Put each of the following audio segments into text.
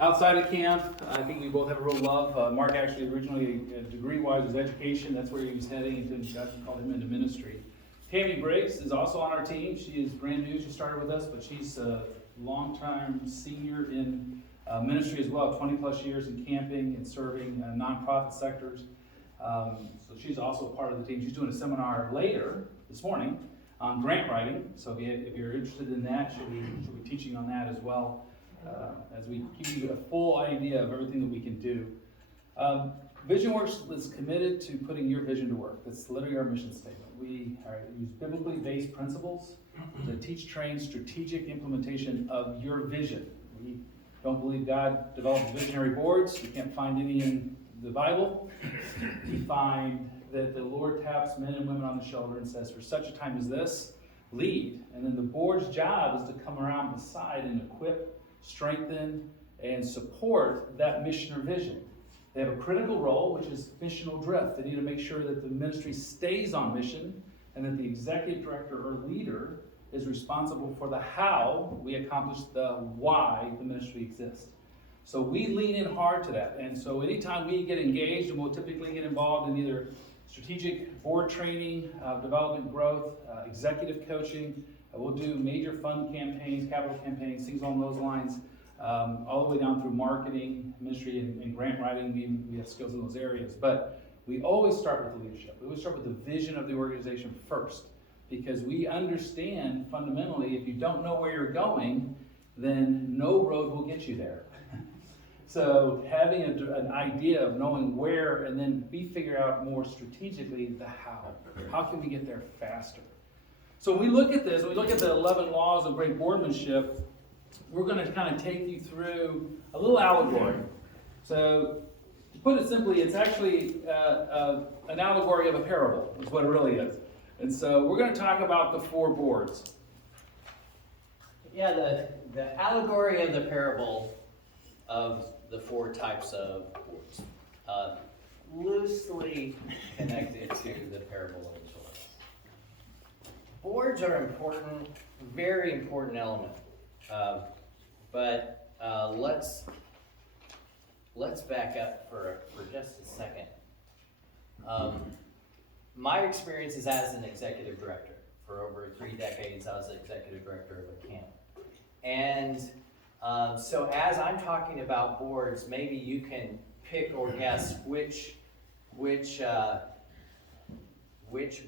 outside of camp, I think we both have a real love. Mark actually originally, degree-wise, was education. That's where he was heading, and God called him into ministry. Tammy Briggs is also on our team. She is brand new. She started with us, but she's a long-time senior in ministry as well, 20 plus years in camping and serving nonprofit sectors. So she's also part of the team. She's doing a seminar later this morning on grant writing. So if you're interested in that, she'll be teaching on that as well, as we give you a full idea of everything that we can do. VisionWorks is committed to putting your vision to work. That's literally our mission statement. We use biblically based principles to teach, train, strategic implementation of your vision. We don't believe God developed visionary boards. You can't find any in the Bible. We find that the Lord taps men and women on the shoulder and says, for such a time as this, lead. And then the board's job is to come around beside and equip, strengthen, and support that mission or vision. They have a critical role, which is missional drift. They need to make sure that the ministry stays on mission and that the executive director or leader is responsible for the how we accomplish the why the ministry exists. So we lean in hard to that. And so anytime we get engaged, and we'll typically get involved in either strategic board training, development growth, executive coaching, we'll do major fund campaigns, capital campaigns, things along those lines, all the way down through marketing, ministry, and grant writing. We have skills in those areas. But we always start with the leadership. We always start with the vision of the organization first, because we understand fundamentally, if you don't know where you're going, then no road will get you there. So having an idea of knowing where, and then we figure out more strategically the how. How can we get there faster? So when we look at this, when we look at the 11 laws of great boardmanship, we're going to kind of take you through a little allegory. So to put it simply, it's actually an allegory of a parable, is what it really is. And so we're going to talk about the 4 boards. Yeah, the allegory of the parable of the 4 types of boards, loosely connected to the parable of the soils. Boards are important, very important element, but let's back up for just a second. My experience is as an executive director. For over 3 decades, I was the executive director of a camp. And so as I'm talking about boards, maybe you can pick or guess which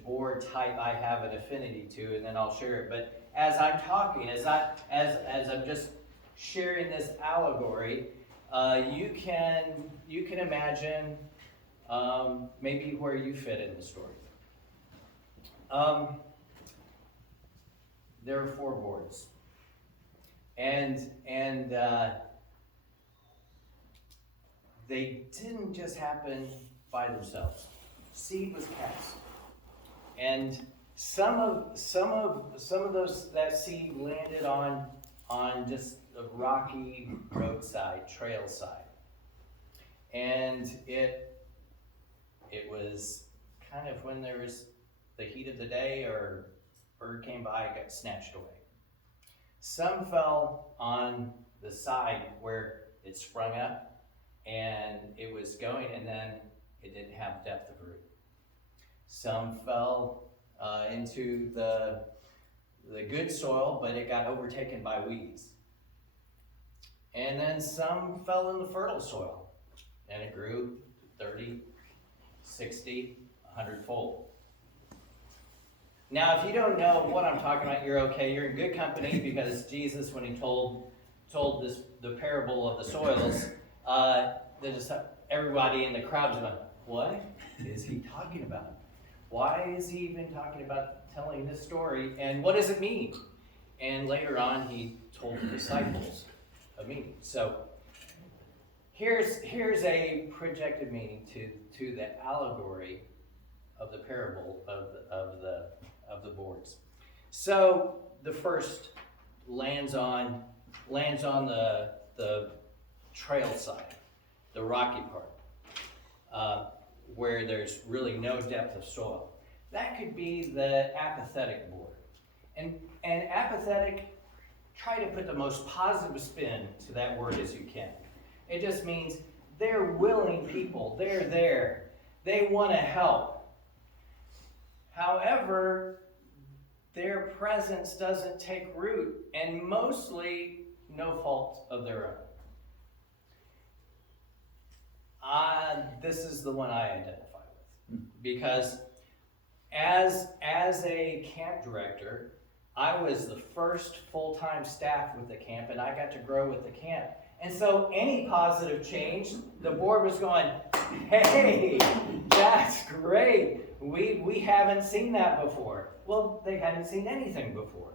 board type I have an affinity to, and then I'll share it. But as I'm talking, as I'm just sharing this allegory, you can imagine maybe where you fit in the story. There are 4 boards, and they didn't just happen by themselves. Seed was cast, and some of that seed landed on just a rocky roadside, trail side, and it was kind of when there was the heat of the day or bird came by, it got snatched away. Some fell on the side where it sprung up and it was going, and then it didn't have depth of root. Some fell into the good soil, but it got overtaken by weeds. And then some fell in the fertile soil, and it grew 30, 60, 100-fold. Now, if you don't know what I'm talking about, you're okay. You're in good company, because Jesus, when he told the parable of the soils, everybody in the crowd was like, what is he talking about? Why is he even talking about telling this story? And what does it mean? And later on, he told the disciples a meaning. So here's a projected meaning to the allegory of the parable of the boards. So the first lands on the trail side, the rocky part, where there's really no depth of soil. That could be the apathetic board. And apathetic, try to put the most positive spin to that word as you can. It just means they're willing people. They're there. They want to help. However, their presence doesn't take root, and mostly no fault of their own. This is the one I identify with, because as a camp director, I was the first full-time staff with the camp, and I got to grow with the camp. And so any positive change, the board was going, hey, that's great. We haven't seen that before. Well, they hadn't seen anything before.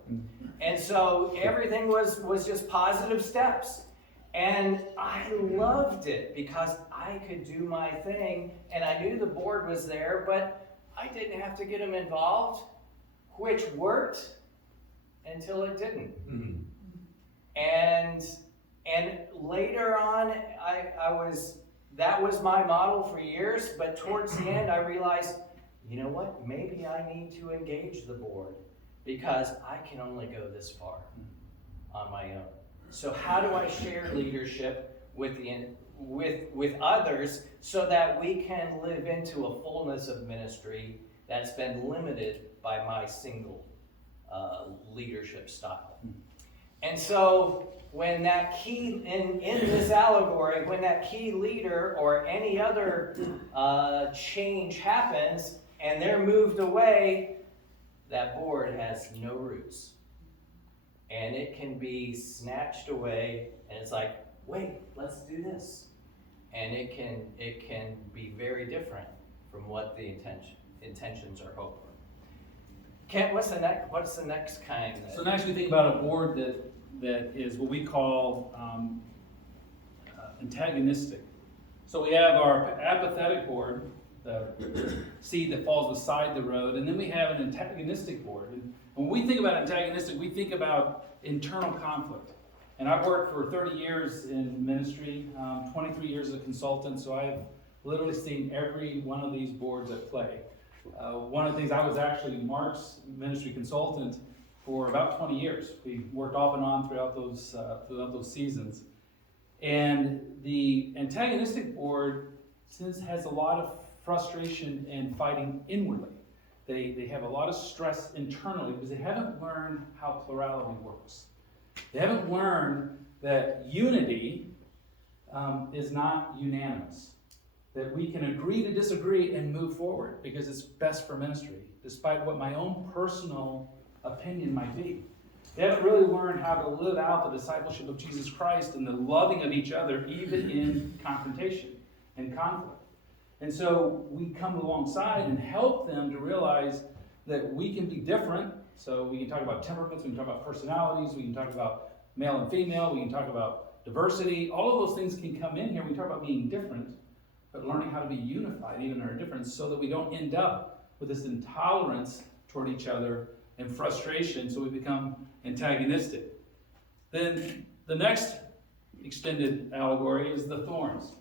And so everything was just positive steps. And I loved it because I could do my thing, and I knew the board was there, but I didn't have to get them involved, which worked until it didn't. Mm-hmm. And later on, that was my model for years, but towards the end I realized, you know what, maybe I need to engage the board because I can only go this far on my own. So how do I share leadership with others so that we can live into a fullness of ministry that's been limited by my single leadership style? And so when that key, in this allegory, when that key leader or any other change happens and they're moved away, that board has no roots. And it can be snatched away, and it's like, wait, let's do this. And it can be very different from what the intentions are hoped for. Kent, what's the next kind? So next we think about a board that is what we call antagonistic. So we have our apathetic board, the seed that falls beside the road, and then we have an antagonistic board. And when we think about antagonistic, we think about internal conflict. And I've worked for 30 years in ministry, 23 years as a consultant, so I've literally seen every one of these boards at play. One of the things, I was actually Mark's ministry consultant for about 20 years. We worked off and on throughout those seasons. And the antagonistic board has a lot of frustration and fighting inwardly. They have a lot of stress internally because they haven't learned how plurality works. They haven't learned that unity is not unanimous. That we can agree to disagree and move forward because it's best for ministry, despite what my own personal opinion might be. They haven't really learned how to live out the discipleship of Jesus Christ and the loving of each other, even in confrontation and conflict. And so we come alongside and help them to realize that we can be different. So we can talk about temperaments, we can talk about personalities, we can talk about male and female, we can talk about diversity. All of those things can come in here. We talk about being different, but learning how to be unified even in our difference so that we don't end up with this intolerance toward each other and frustration, so we become antagonistic. Then the next extended allegory is the thorns.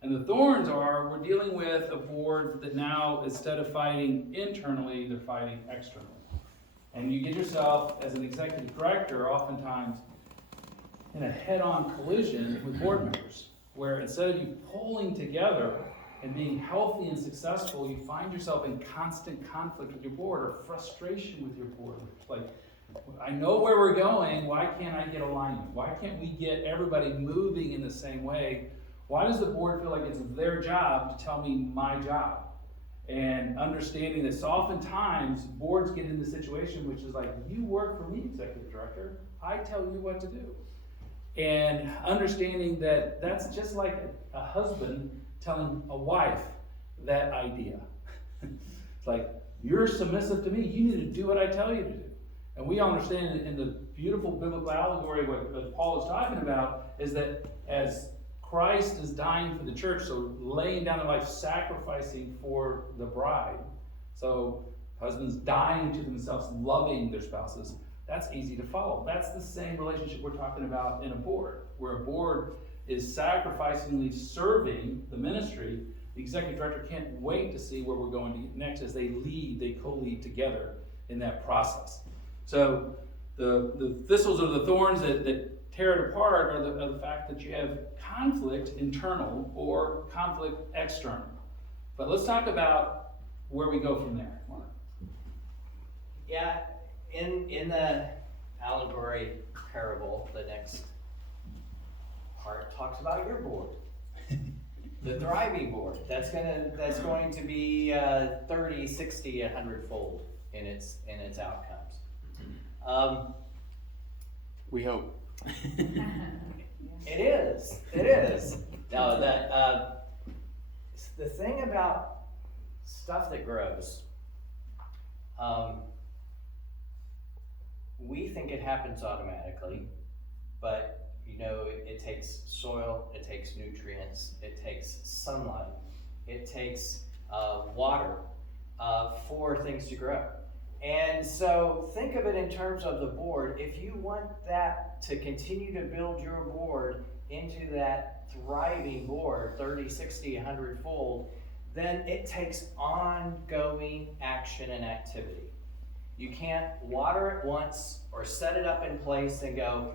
And the thorns are, we're dealing with a board that now, instead of fighting internally, they're fighting externally. And you get yourself, as an executive director, oftentimes in a head-on collision with board members, where instead of you pulling together and being healthy and successful, you find yourself in constant conflict with your board or frustration with your board. It's like, I know where we're going, why can't I get alignment? Why can't we get everybody moving in the same way? Why does the board feel like it's their job to tell me my job? And understanding that so oftentimes boards get in the situation which is like, you work for me, executive director, I tell you what to do. And understanding that that's just like a husband telling a wife that idea. It's like, you're submissive to me, you need to do what I tell you to do. And we understand in the beautiful biblical allegory what Paul is talking about is that as Christ is dying for the church, so laying down their life, sacrificing for the bride. So husbands dying to themselves, loving their spouses. That's easy to follow. That's the same relationship we're talking about in a board, where a board is sacrificingly serving the ministry. The executive director can't wait to see where we're going next as they lead, they co-lead together in that process. So the thistles are the thorns that tear it apart are the fact that you have conflict internal or conflict external. But let's talk about where we go from there, Mark. Yeah, in the allegory parable, the next part talks about your board. The thriving board, that's going to be 30, 60, 100-fold in its outcomes. We hope. It is. No, the thing about stuff that grows, we think it happens automatically, but it takes soil, it takes nutrients, it takes sunlight, it takes water for things to grow. And so think of it in terms of the board. If you want that to continue to build your board into that thriving board, 30, 60, 100-fold, then it takes ongoing action and activity. You can't water it once or set it up in place and go,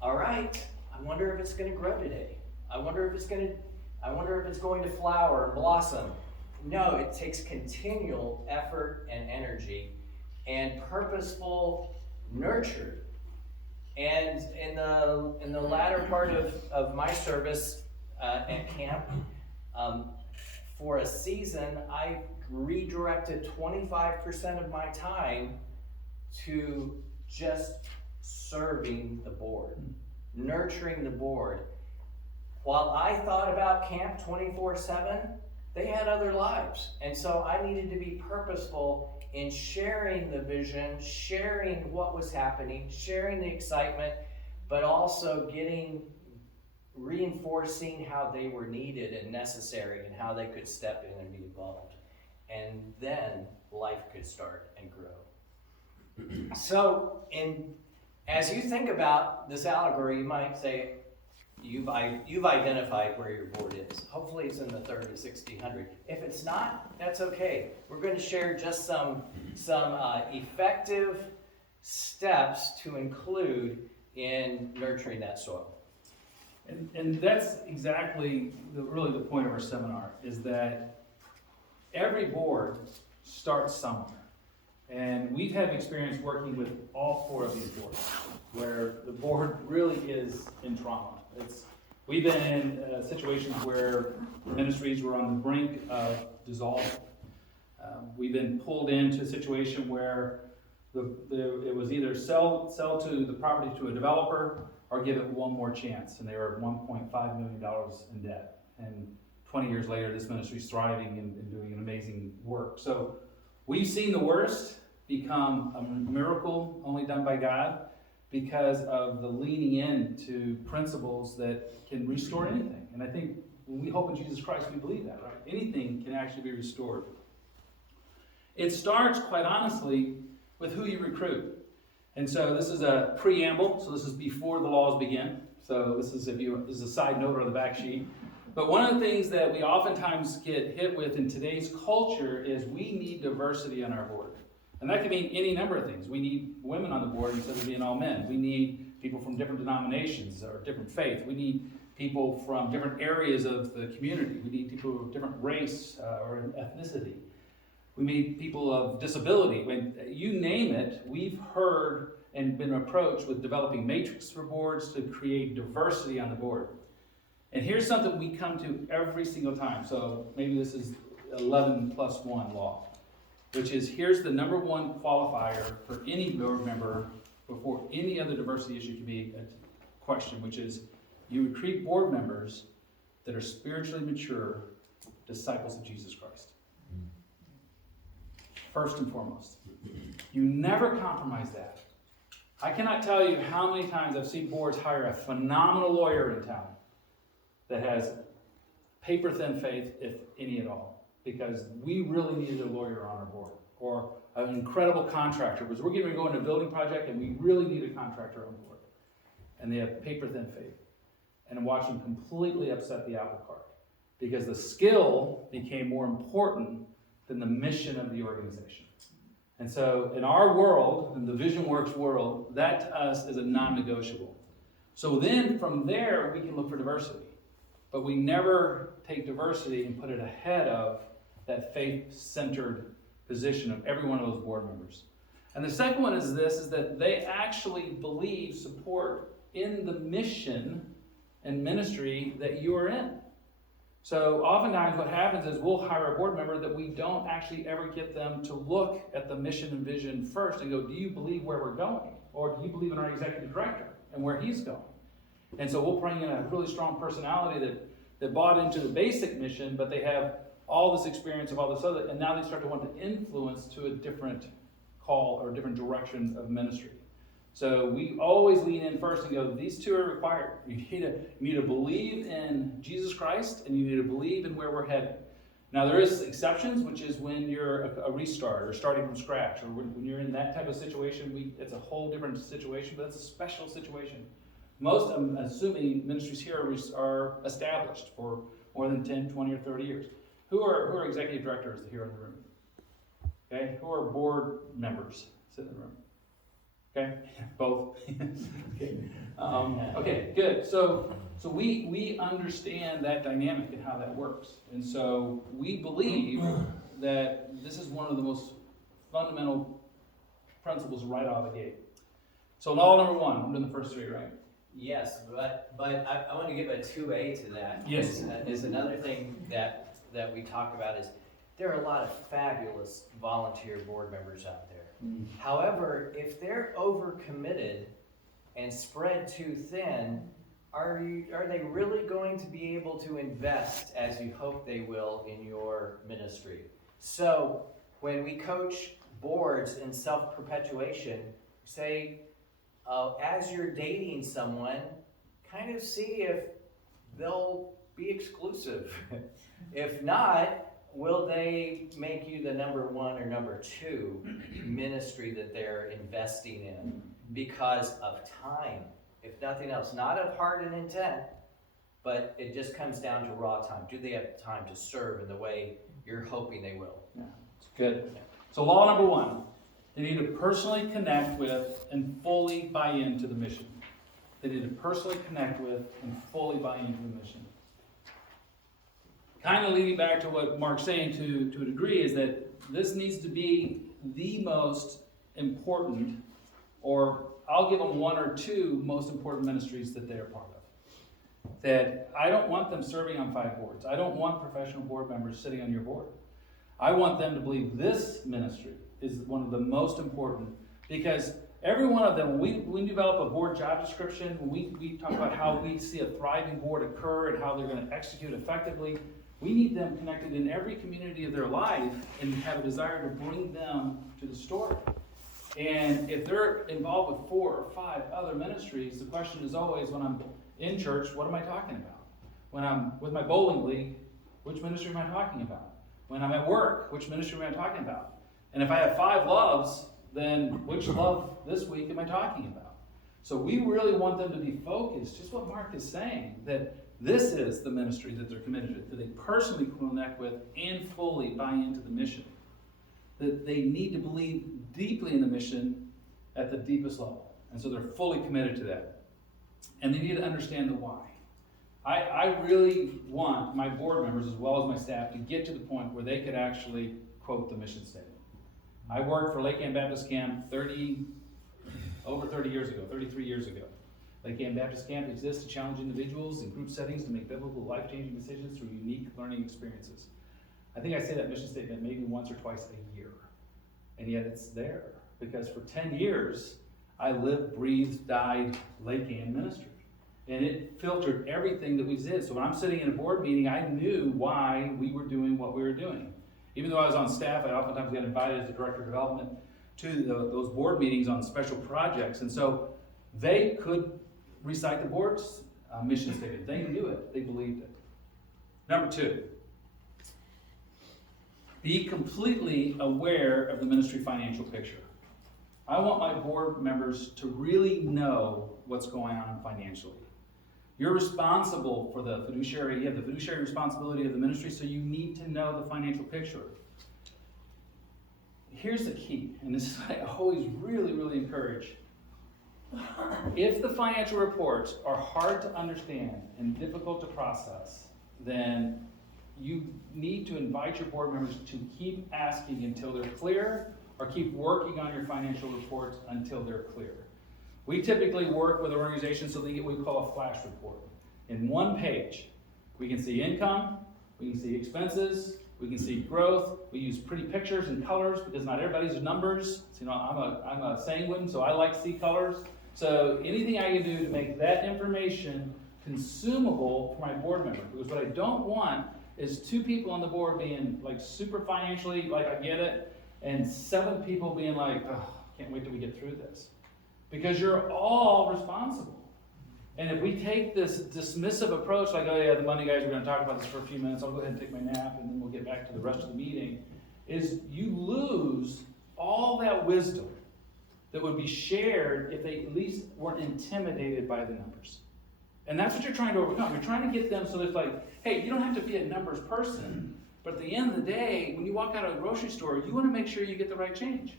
all right, I wonder if it's going to grow today. I wonder if it's going to flower and blossom. No, it takes continual effort and energy and purposeful nurture. And in the latter part of my service at camp, for a season, I redirected 25% of my time to just serving the board, nurturing the board. While I thought about camp 24/7, they had other lives. And so I needed to be purposeful in sharing the vision, sharing what was happening, sharing the excitement, but also reinforcing how they were needed and necessary and how they could step in and be involved. And then life could start and grow. So as you think about this allegory, you might say, you've identified where your board is. Hopefully it's in the 30, 60, 100. If it's not, that's okay. We're going to share just some effective steps to include in nurturing that soil. And that's exactly really the point of our seminar, is that every board starts somewhere. And we've had experience working with all 4 of these boards, where the board really is in trauma. We've been in situations where ministries were on the brink of dissolving. We've been pulled into a situation where it was either sell to the property to a developer or give it one more chance, and they were $1.5 million in debt. And 20 years later, this ministry is thriving and doing an amazing work. So we've seen the worst become a miracle only done by God, because of the leaning into principles that can restore anything. And I think when we hope in Jesus Christ, we believe that, right? Anything can actually be restored. It starts, quite honestly, with who you recruit. And so this is a preamble, so this is before the laws begin. So this is a side note on the back sheet. But one of the things that we oftentimes get hit with in today's culture is we need diversity on our board. And that can mean any number of things. We need women on the board instead of being all men. We need people from different denominations or different faith. We need people from different areas of the community. We need people of different race or ethnicity. We need people of disability. When you name it, we've heard and been approached with developing matrix for boards to create diversity on the board. And here's something we come to every single time. So maybe this is 11+1 law, which is here's the number one qualifier for any board member before any other diversity issue can be a question, which is you recruit board members that are spiritually mature disciples of Jesus Christ. First and foremost. You never compromise that. I cannot tell you how many times I've seen boards hire a phenomenal lawyer in town that has paper-thin faith, if any at all, because we really needed a lawyer on our board, or an incredible contractor, because we're getting to go into a building project and we really need a contractor on board. And they have paper-thin faith. And watch them completely upset the apple cart, because the skill became more important than the mission of the organization. And so in our world, in the VisionWorks world, that to us is a non-negotiable. So then from there, we can look for diversity. But we never take diversity and put it ahead of that faith-centered position of every one of those board members. And the second one is this, is that they actually believe, support in the mission and ministry that you are in. So oftentimes what happens is we'll hire a board member that we don't actually ever get them to look at the mission and vision first and go, do you believe where we're going? Or do you believe in our executive director and where he's going? And so we'll bring in a really strong personality that bought into the basic mission, but they have all this experience of all this other, and now they start to want to influence to a different call or a different direction of ministry. So we always lean in first and go, these two are required. You need to believe in Jesus Christ, and you need to believe in where we're headed. Now there is exceptions, which is when you're a restart or starting from scratch, or when you're in that type of situation. It's a whole different situation, but it's a special situation. Most, I'm assuming, ministries here are established for more than 10, 20, or 30 years. Who are executive directors here in the room? Okay, who are board members sitting in the room? Okay, both. Okay. Okay, good. So we understand that dynamic and how that works. And so we believe that this is one of the most fundamental principles right out of the gate. So law number one, we're doing the first three, right? Yes, but I want to give a 2A to that. Yes. Is another thing that we talk about is there are a lot of fabulous volunteer board members out there. Mm. However, if they're overcommitted and spread too thin, are they really going to be able to invest as you hope they will in your ministry? So when we coach boards in self-perpetuation, say, as you're dating someone, kind of see if they'll be exclusive. If not, will they make you the number one or number two ministry that they're investing in because of time, if nothing else? Not of heart and intent, but it just comes down to raw time. Do they have time to serve in the way you're hoping they will? Yeah, it's good. Yeah. So law number one, they need to personally connect with and fully buy into the mission. They need to personally connect with and fully buy into the mission. Kind of leading back to what Mark's saying to a degree is that this needs to be the most important, or I'll give them one or two most important ministries that they're part of. That I don't want them serving on 5 boards. I don't want professional board members sitting on your board. I want them to believe this ministry is one of the most important, because every one of them, when we develop a board job description, when we talk about how we see a thriving board occur and how they're going to execute effectively, we need them connected in every community of their life and have a desire to bring them to the story. And if they're involved with 4 or 5 other ministries, the question is always, when I'm in church, what am I talking about? When I'm with my bowling league, which ministry am I talking about? When I'm at work, which ministry am I talking about? And if I have 5 loves, then which love this week am I talking about? So we really want them to be focused, just what Mark is saying, that this is the ministry that they're committed to, that they personally connect with and fully buy into the mission. That they need to believe deeply in the mission at the deepest level. And so they're fully committed to that. And they need to understand the why. I really want my board members as well as my staff to get to the point where they could actually quote the mission statement. I worked for Lake Ann Baptist Camp over 30 years ago, 33 years ago. Lake Ann Baptist Camp exists to challenge individuals in group settings to make biblical life-changing decisions through unique learning experiences. I think I say that mission statement maybe once or twice a year. And yet it's there. Because for 10 years, I lived, breathed, died Lake Ann ministry. And it filtered everything that we did. So when I'm sitting in a board meeting, I knew why we were doing what we were doing. Even though I was on staff, I oftentimes got invited as the director of development to those board meetings on special projects. And so they could recite the board's mission statement. They knew it. They believed it. Number 2, be completely aware of the ministry financial picture. I want my board members to really know what's going on financially. You're responsible for the fiduciary, you have the fiduciary responsibility of the ministry, so you need to know the financial picture. Here's the key, and this is what I always really, really encourage. If the financial reports are hard to understand and difficult to process, then you need to invite your board members to keep asking until they're clear, or keep working on your financial reports until they're clear. We typically work with organizations so they get what we call a flash report. In one page, we can see income, we can see expenses, we can see growth. We use pretty pictures and colors because not everybody's numbers. So, I'm a sanguine, so I like to see colors. So anything I can do to make that information consumable for my board members. Because what I don't want is 2 people on the board being like super financially, like I get it, and 7 people being like, oh, can't wait till we get through this. Because you're all responsible. And if we take this dismissive approach, like, oh yeah, the money guys are gonna talk about this for a few minutes, I'll go ahead and take my nap, and then we'll get back to the rest of the meeting, is you lose all that wisdom that would be shared if they at least weren't intimidated by the numbers. And that's what you're trying to overcome. You're trying to get them so that it's like, hey, you don't have to be a numbers person, but at the end of the day, when you walk out of a grocery store, you wanna make sure you get the right change.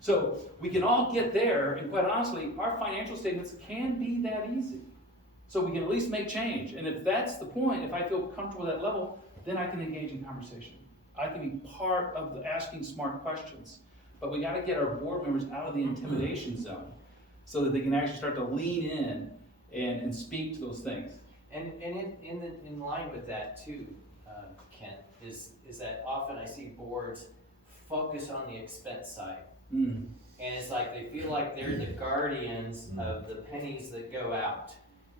So we can all get there, and quite honestly, our financial statements can be that easy. So we can at least make change. And if that's the point, if I feel comfortable at that level, then I can engage in conversation. I can be part of the asking smart questions. But we gotta get our board members out of the intimidation zone so that they can actually start to lean in and speak to those things. And in line with that too, Kent, is that often I see boards focus on the expense side. And it's like they feel like they're the guardians of the pennies that go out.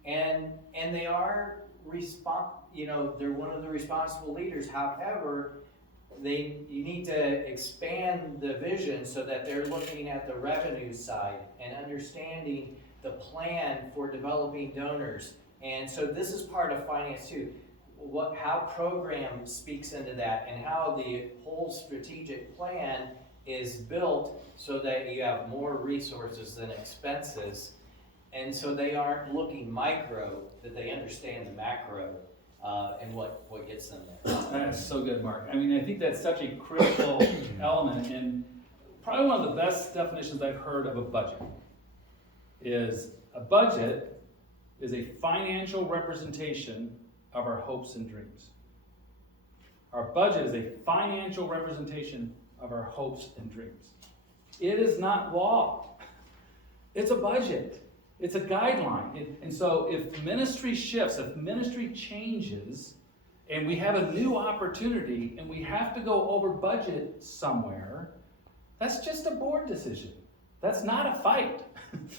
And they are they're one of the responsible leaders. However, you need to expand the vision so that they're looking at the revenue side and understanding the plan for developing donors. And so this is part of finance too. How program speaks into that, and how the whole strategic plan is built so that you have more resources than expenses. And so they aren't looking micro, that they understand the macro and what gets them there. That's so good, Mark. I mean, I think that's such a critical element, and probably one of the best definitions I've heard of a budget is a budget is a financial representation of our hopes and dreams. Our budget is a financial representation of our hopes and dreams. It is not law. It's a budget. It's a guideline. And so if ministry shifts, if ministry changes, and we have a new opportunity, and we have to go over budget somewhere, that's just a board decision. That's not a fight.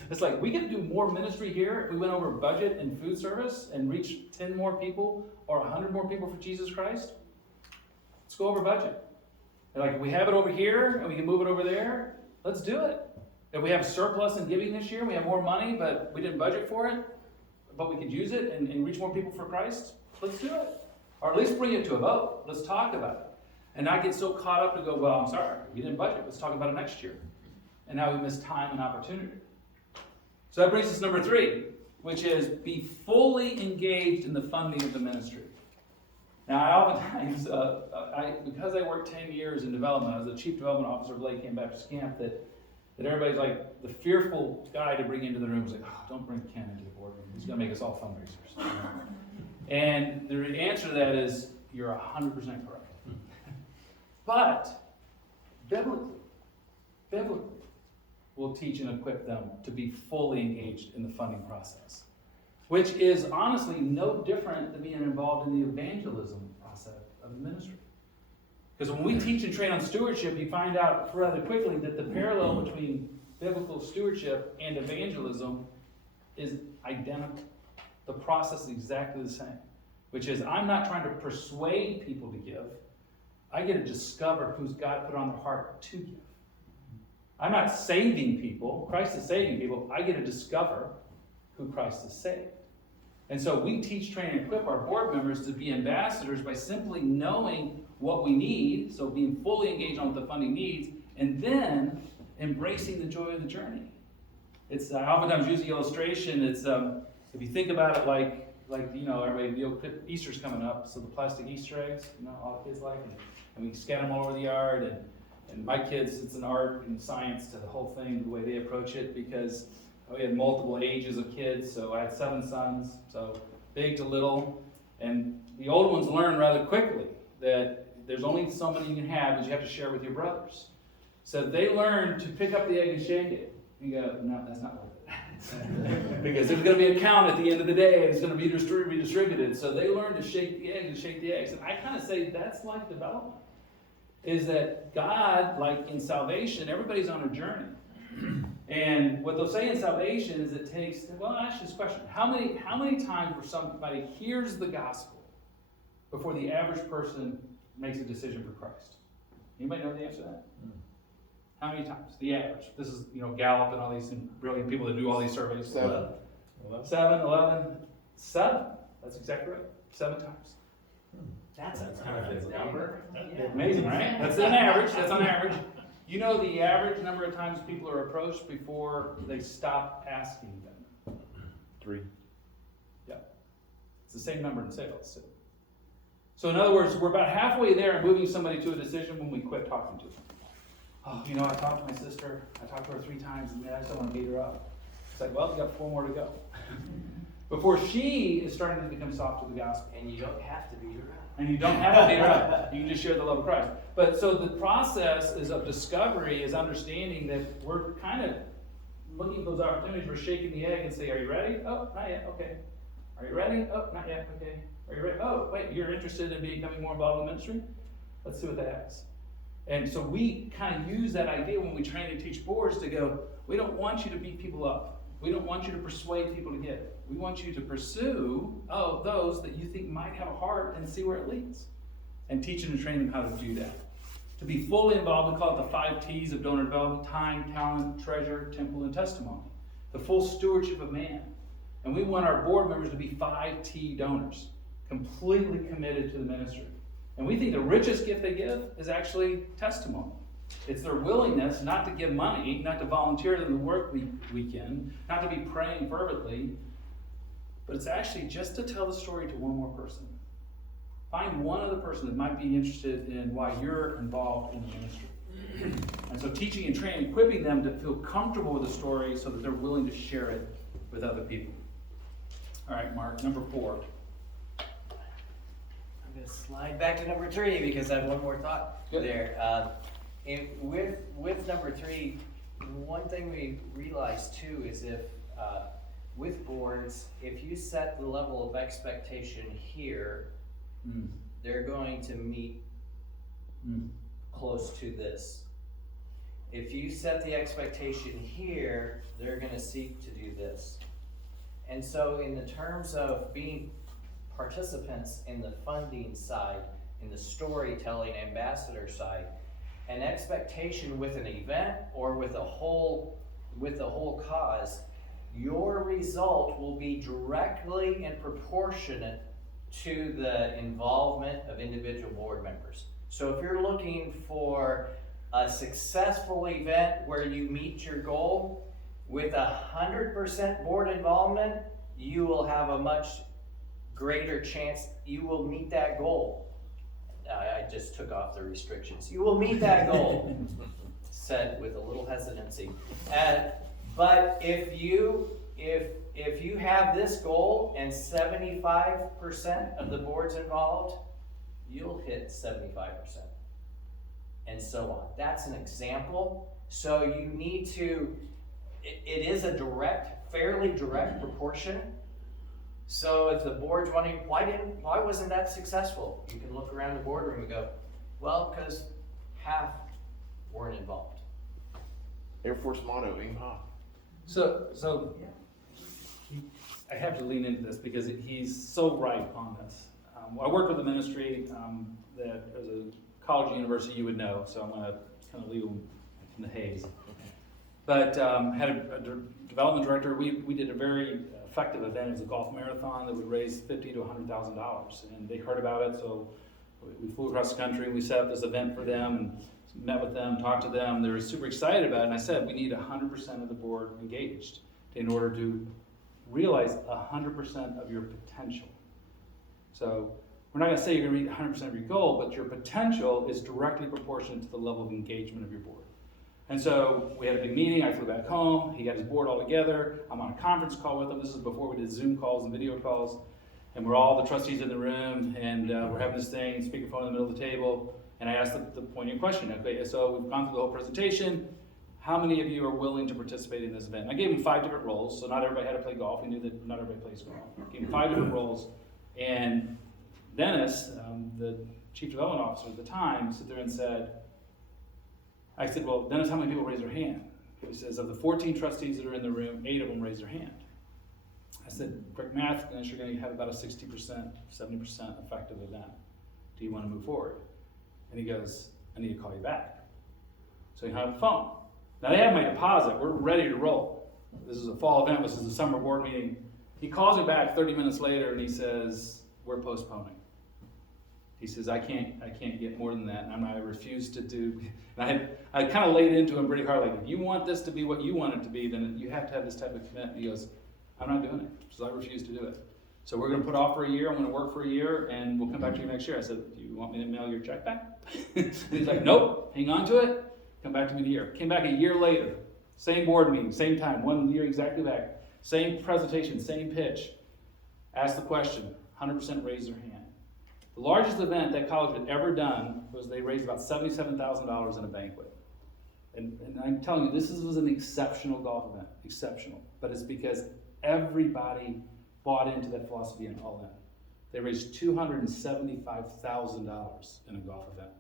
It's like, we can do more ministry here if we went over budget and food service and reach 10 more people or 100 more people for Jesus Christ. Let's go over budget. And like, if we have it over here and we can move it over there, let's do it. If we have surplus in giving this year, we have more money, but we didn't budget for it, but we could use it and reach more people for Christ, let's do it. Or at least bring it to a vote. Let's talk about it. And not get so caught up to go, well, I'm sorry, we didn't budget. Let's talk about it next year. And now we miss time and opportunity. So that brings us to number 3, which is be fully engaged in the funding of the ministry. Now, I oftentimes, because I worked 10 years in development, I was the chief development officer of Lake Camp Baptist Camp, that everybody's like, the fearful guy to bring into the room was like, oh, don't bring Ken into the boardroom. He's going to make us all fundraisers. And the answer to that is, you're 100% correct. But, biblically, we'll teach and equip them to be fully engaged in the funding process, which is honestly no different than being involved in the evangelism process of the ministry. Because when we teach and train on stewardship, you find out rather quickly that the parallel between biblical stewardship and evangelism is identical. The process is exactly the same, which is, I'm not trying to persuade people to give. I get to discover who's God put on their heart to give. I'm not saving people. Christ is saving people. I get to discover who Christ has saved. And so we teach, train, and equip our board members to be ambassadors by simply knowing what we need, so being fully engaged on what the funding needs, and then embracing the joy of the journey. It's I oftentimes use the illustration. It's if you think about it like everybody, Easter's coming up, so the plastic Easter eggs, all the kids like, and we scan them all over the yard, and my kids, it's an art and science to the whole thing, the way they approach it, because we had multiple ages of kids, so I had 7 sons, so big to little. And the old ones learn rather quickly that there's only so many you can have, that you have to share with your brothers. So they learn to pick up the egg and shake it. You go, no, that's not worth it. Because there's going to be a count at the end of the day, and it's going to be redistributed. So they learn to shake the egg and shake the eggs. And I kind of say that's like development. Is that God, like in salvation, everybody's on a journey. And what they'll say in salvation is it takes, well, I'll ask you this question. How many times where somebody hears the gospel before the average person makes a decision for Christ? Anybody know the answer to that? How many times? The average. This is, Gallup and all these brilliant people that do all these surveys. 7. 7, 11, 7. That's exactly right. 7 times. That's kind of a number. Yeah. Amazing, right? That's an average. That's on average. You know the average number of times people are approached before they stop asking them? 3. Yeah. It's the same number in sales. So in other words, we're about halfway there and moving somebody to a decision when we quit talking to them. Oh, I talked to my sister. I talked to her 3 times, and then I just don't want to beat her up. It's like, well, you got 4 more to go. Before she is starting to become soft to the gospel. And you don't have to beat her up. And you don't have to beat her up. You can just share the love of Christ. But so the process of discovery is understanding that we're kind of looking at those opportunities. We're shaking the egg and say, are you ready? Oh, not yet. Okay. Are you ready? Oh, not yet. Okay. Are you ready? Oh, wait, you're interested in becoming more involved in ministry? Let's see what that is. And so we kind of use that idea when we train and teach boards to go, we don't want you to beat people up. We don't want you to persuade people to give. We want you to pursue those that you think might have a heart and see where it leads. And teaching and training them how to do that. To be fully involved, we call it the 5 T's of donor development: time, talent, treasure, temple, and testimony. The full stewardship of man. And we want our board members to be 5 T donors, completely committed to the ministry. And we think the richest gift they give is actually testimony. It's their willingness not to give money, not to volunteer in the work weekend, not to be praying fervently, but it's actually just to tell the story to one more person. Find one other person that might be interested in why you're involved in the ministry. And so teaching and training, equipping them to feel comfortable with the story so that they're willing to share it with other people. All right, Mark, number 4. I'm going to slide back to number 3 because I have one more thought Good. there. With number 3, one thing we realized too is with boards, if you set the level of expectation here, they're going to meet close to this. If you set the expectation here, they're going to seek to do this. And so in the terms of being participants in the funding side, in the storytelling ambassador side, an expectation with an event or with the whole cause, your result will be directly and proportionate to the involvement of individual board members. So if you're looking for a successful event where you meet your goal, with 100% board involvement, you will have a much greater chance you will meet that goal. I just took off the restrictions. You will meet that goal, said with a little hesitancy. But if you have this goal and 75% of the board's involved, you'll hit 75%. And so on. That's an example. So you need to, it is a fairly direct proportion. So if the board's wondering, why wasn't that successful? You can look around the boardroom and go, well, because half weren't involved. Air Force motto, aim high. So I have to lean into this because he's so right on this. I worked with a ministry that as a college or university you would know, so I'm going to kind of leave them in the haze. But had a development director. We did a very effective event. It was a golf marathon that would raise $50,000 to $100,000, and they heard about it. So we flew across the country. We set up this event for them and met with them, talked to them. They were super excited about it. And I said, we need 100% of the board engaged in order to realize 100% of your potential. So we're not going to say you're going to meet 100% of your goal, but your potential is directly proportionate to the level of engagement of your board. And so we had a big meeting, I flew back home, he got his board all together, I'm on a conference call with him, this is before we did Zoom calls and video calls, and we're all the trustees in the room, and we're having this thing, speakerphone in the middle of the table, and I asked the poignant question, okay, so we've gone through the whole presentation, how many of you are willing to participate in this event? And I gave him 5 different roles, so not everybody had to play golf, we knew that not everybody plays golf. I gave him 5 different roles, and Dennis, the chief development officer at the time, stood there and said, I said, well, Dennis, how many people raised their hand? He says, of the 14 trustees that are in the room, 8 of them raised their hand. I said, quick math, Dennis, you're going to have about a 60%, 70% effective event. Do you want to move forward? And he goes, I need to call you back. So he hung up the phone. Now they have my deposit. We're ready to roll. This is a fall event. This is a summer board meeting. He calls me back 30 minutes later and he says, we're postponing. He says, I can't get more than that, and I refuse to do. And I kind of laid into him pretty hard, like, if you want this to be what you want it to be, then you have to have this type of commitment. He goes, I'm not doing it, so I refuse to do it. So we're going to put off for a year. I'm going to work for a year, and we'll come back to you next year. I said, do you want me to mail your check back? And he's like, nope, hang on to it. Come back to me in a year. Came back a year later, same board meeting, same time, 1 year exactly back, same presentation, same pitch. Asked the question, 100% raised their hand. The largest event that college had ever done was they raised about $77,000 in a banquet. And I'm telling you, this was an exceptional golf event, exceptional. But it's because everybody bought into that philosophy and all in. They raised $275,000 in a golf event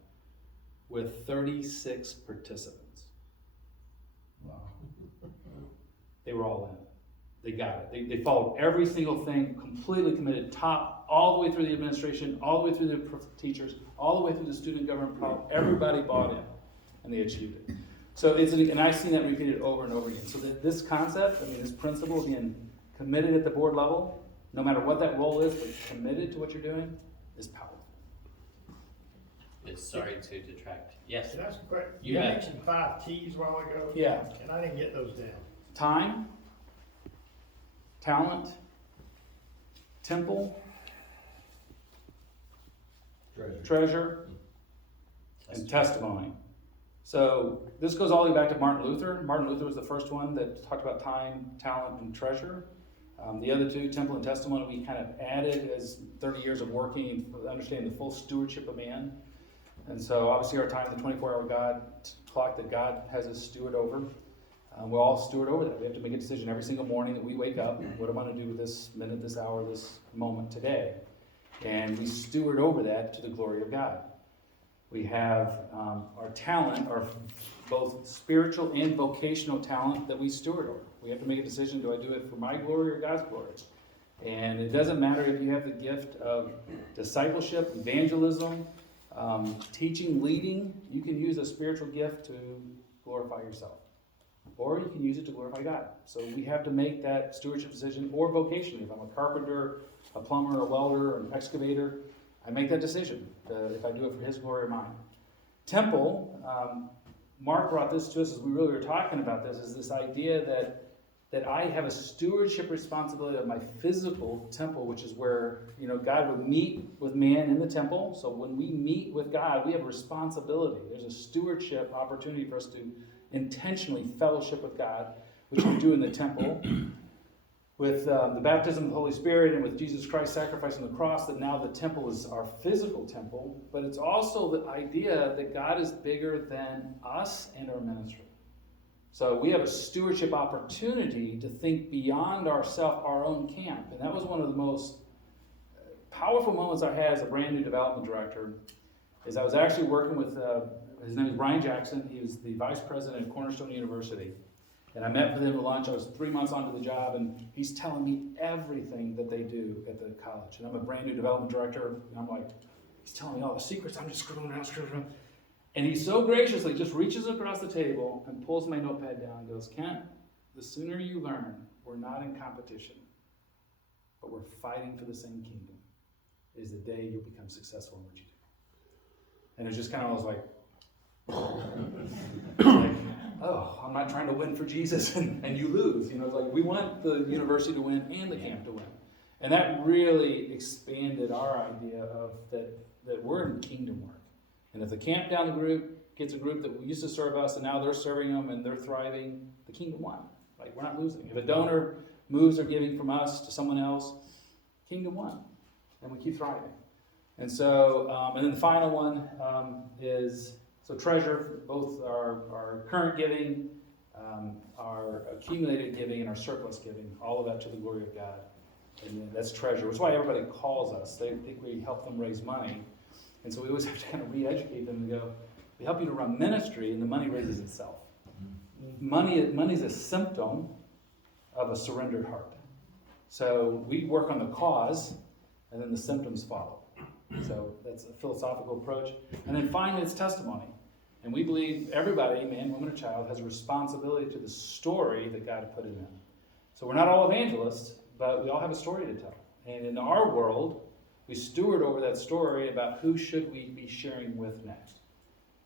with 36 participants. Wow. They were all in. They got it. They followed every single thing, completely committed, top, all the way through the administration, all the way through the teachers, all the way through the student government problem. Everybody bought in, and they achieved it. So and I've seen that repeated over and over again. So this concept, this principle of being committed at the board level, no matter what that role is, but committed to what you're doing, is powerful. It's sorry to detract. Yes. Can I ask a question? You You bet. mentioned 5 T's a while ago. Yeah. And I didn't get those down. Time, talent, temple, treasure, and testimony. So this goes all the way back to Martin Luther. Martin Luther was the first one that talked about time, talent, and treasure. The other 2, temple and testimony, we kind of added as 30 years of working and understanding the full stewardship of man. And so obviously our time, the 24-hour God clock that God has us steward over. We'll all steward over that. We have to make a decision every single morning that we wake up. What am I going to do with this minute, this hour, this moment today? And we steward over that to the glory of God. We have our talent, our both spiritual and vocational talent that we steward over. We have to make a decision, do I do it for my glory or God's glory? And it doesn't matter if you have the gift of discipleship, evangelism, teaching, leading. You can use a spiritual gift to glorify yourself. Or you can use it to glorify God. So we have to make that stewardship decision, or vocationally. If I'm a carpenter, a plumber, a welder, an excavator, I make that decision if I do it for His glory or mine. Temple, Mark brought this to us as we really were talking about this, is this idea that I have a stewardship responsibility of my physical temple, which is where God would meet with man in the temple. So when we meet with God, we have a responsibility. There's a stewardship opportunity for us to intentionally fellowship with God, which we do in the temple, with the baptism of the Holy Spirit and with Jesus Christ sacrificing the cross, that now the temple is our physical temple, but it's also the idea that God is bigger than us and our ministry. So we have a stewardship opportunity to think beyond ourselves, our own camp. And that was one of the most powerful moments I had as a brand new development director, is I was actually working with his name is Brian Jackson. He was the vice president at Cornerstone University. And I met with him at lunch. I was 3 months onto the job, and he's telling me everything that they do at the college. And I'm a brand new development director, and I'm like, he's telling me all the secrets. I'm just scribbling around. And he so graciously just reaches across the table and pulls my notepad down and goes, Kent, the sooner you learn, we're not in competition, but we're fighting for the same kingdom, is the day you'll become successful in what you do. And it just kind of was like, oh, I'm not trying to win for Jesus and you lose. It's like we want the university to win and the camp to win. And that really expanded our idea of that we're in kingdom work. And if the camp down the gets a group that used to serve us and now they're serving them and they're thriving, the kingdom won. Like, we're not losing. If a donor moves their giving from us to someone else, kingdom won, and we keep thriving. And so, and then the final one is, so treasure, both our current giving, our accumulated giving, and our surplus giving, all of that to the glory of God. And then that's treasure. That's why everybody calls us. They think we help them raise money. And so we always have to kind of re-educate them and go, we help you to run ministry, and the money raises itself. Money's a symptom of a surrendered heart. So we work on the cause, and then the symptoms follow. So that's a philosophical approach. And then finally, it's testimony. And we believe everybody, man, woman, or child, has a responsibility to the story that God put in them. So we're not all evangelists, but we all have a story to tell. And in our world, we steward over that story about who should we be sharing with next.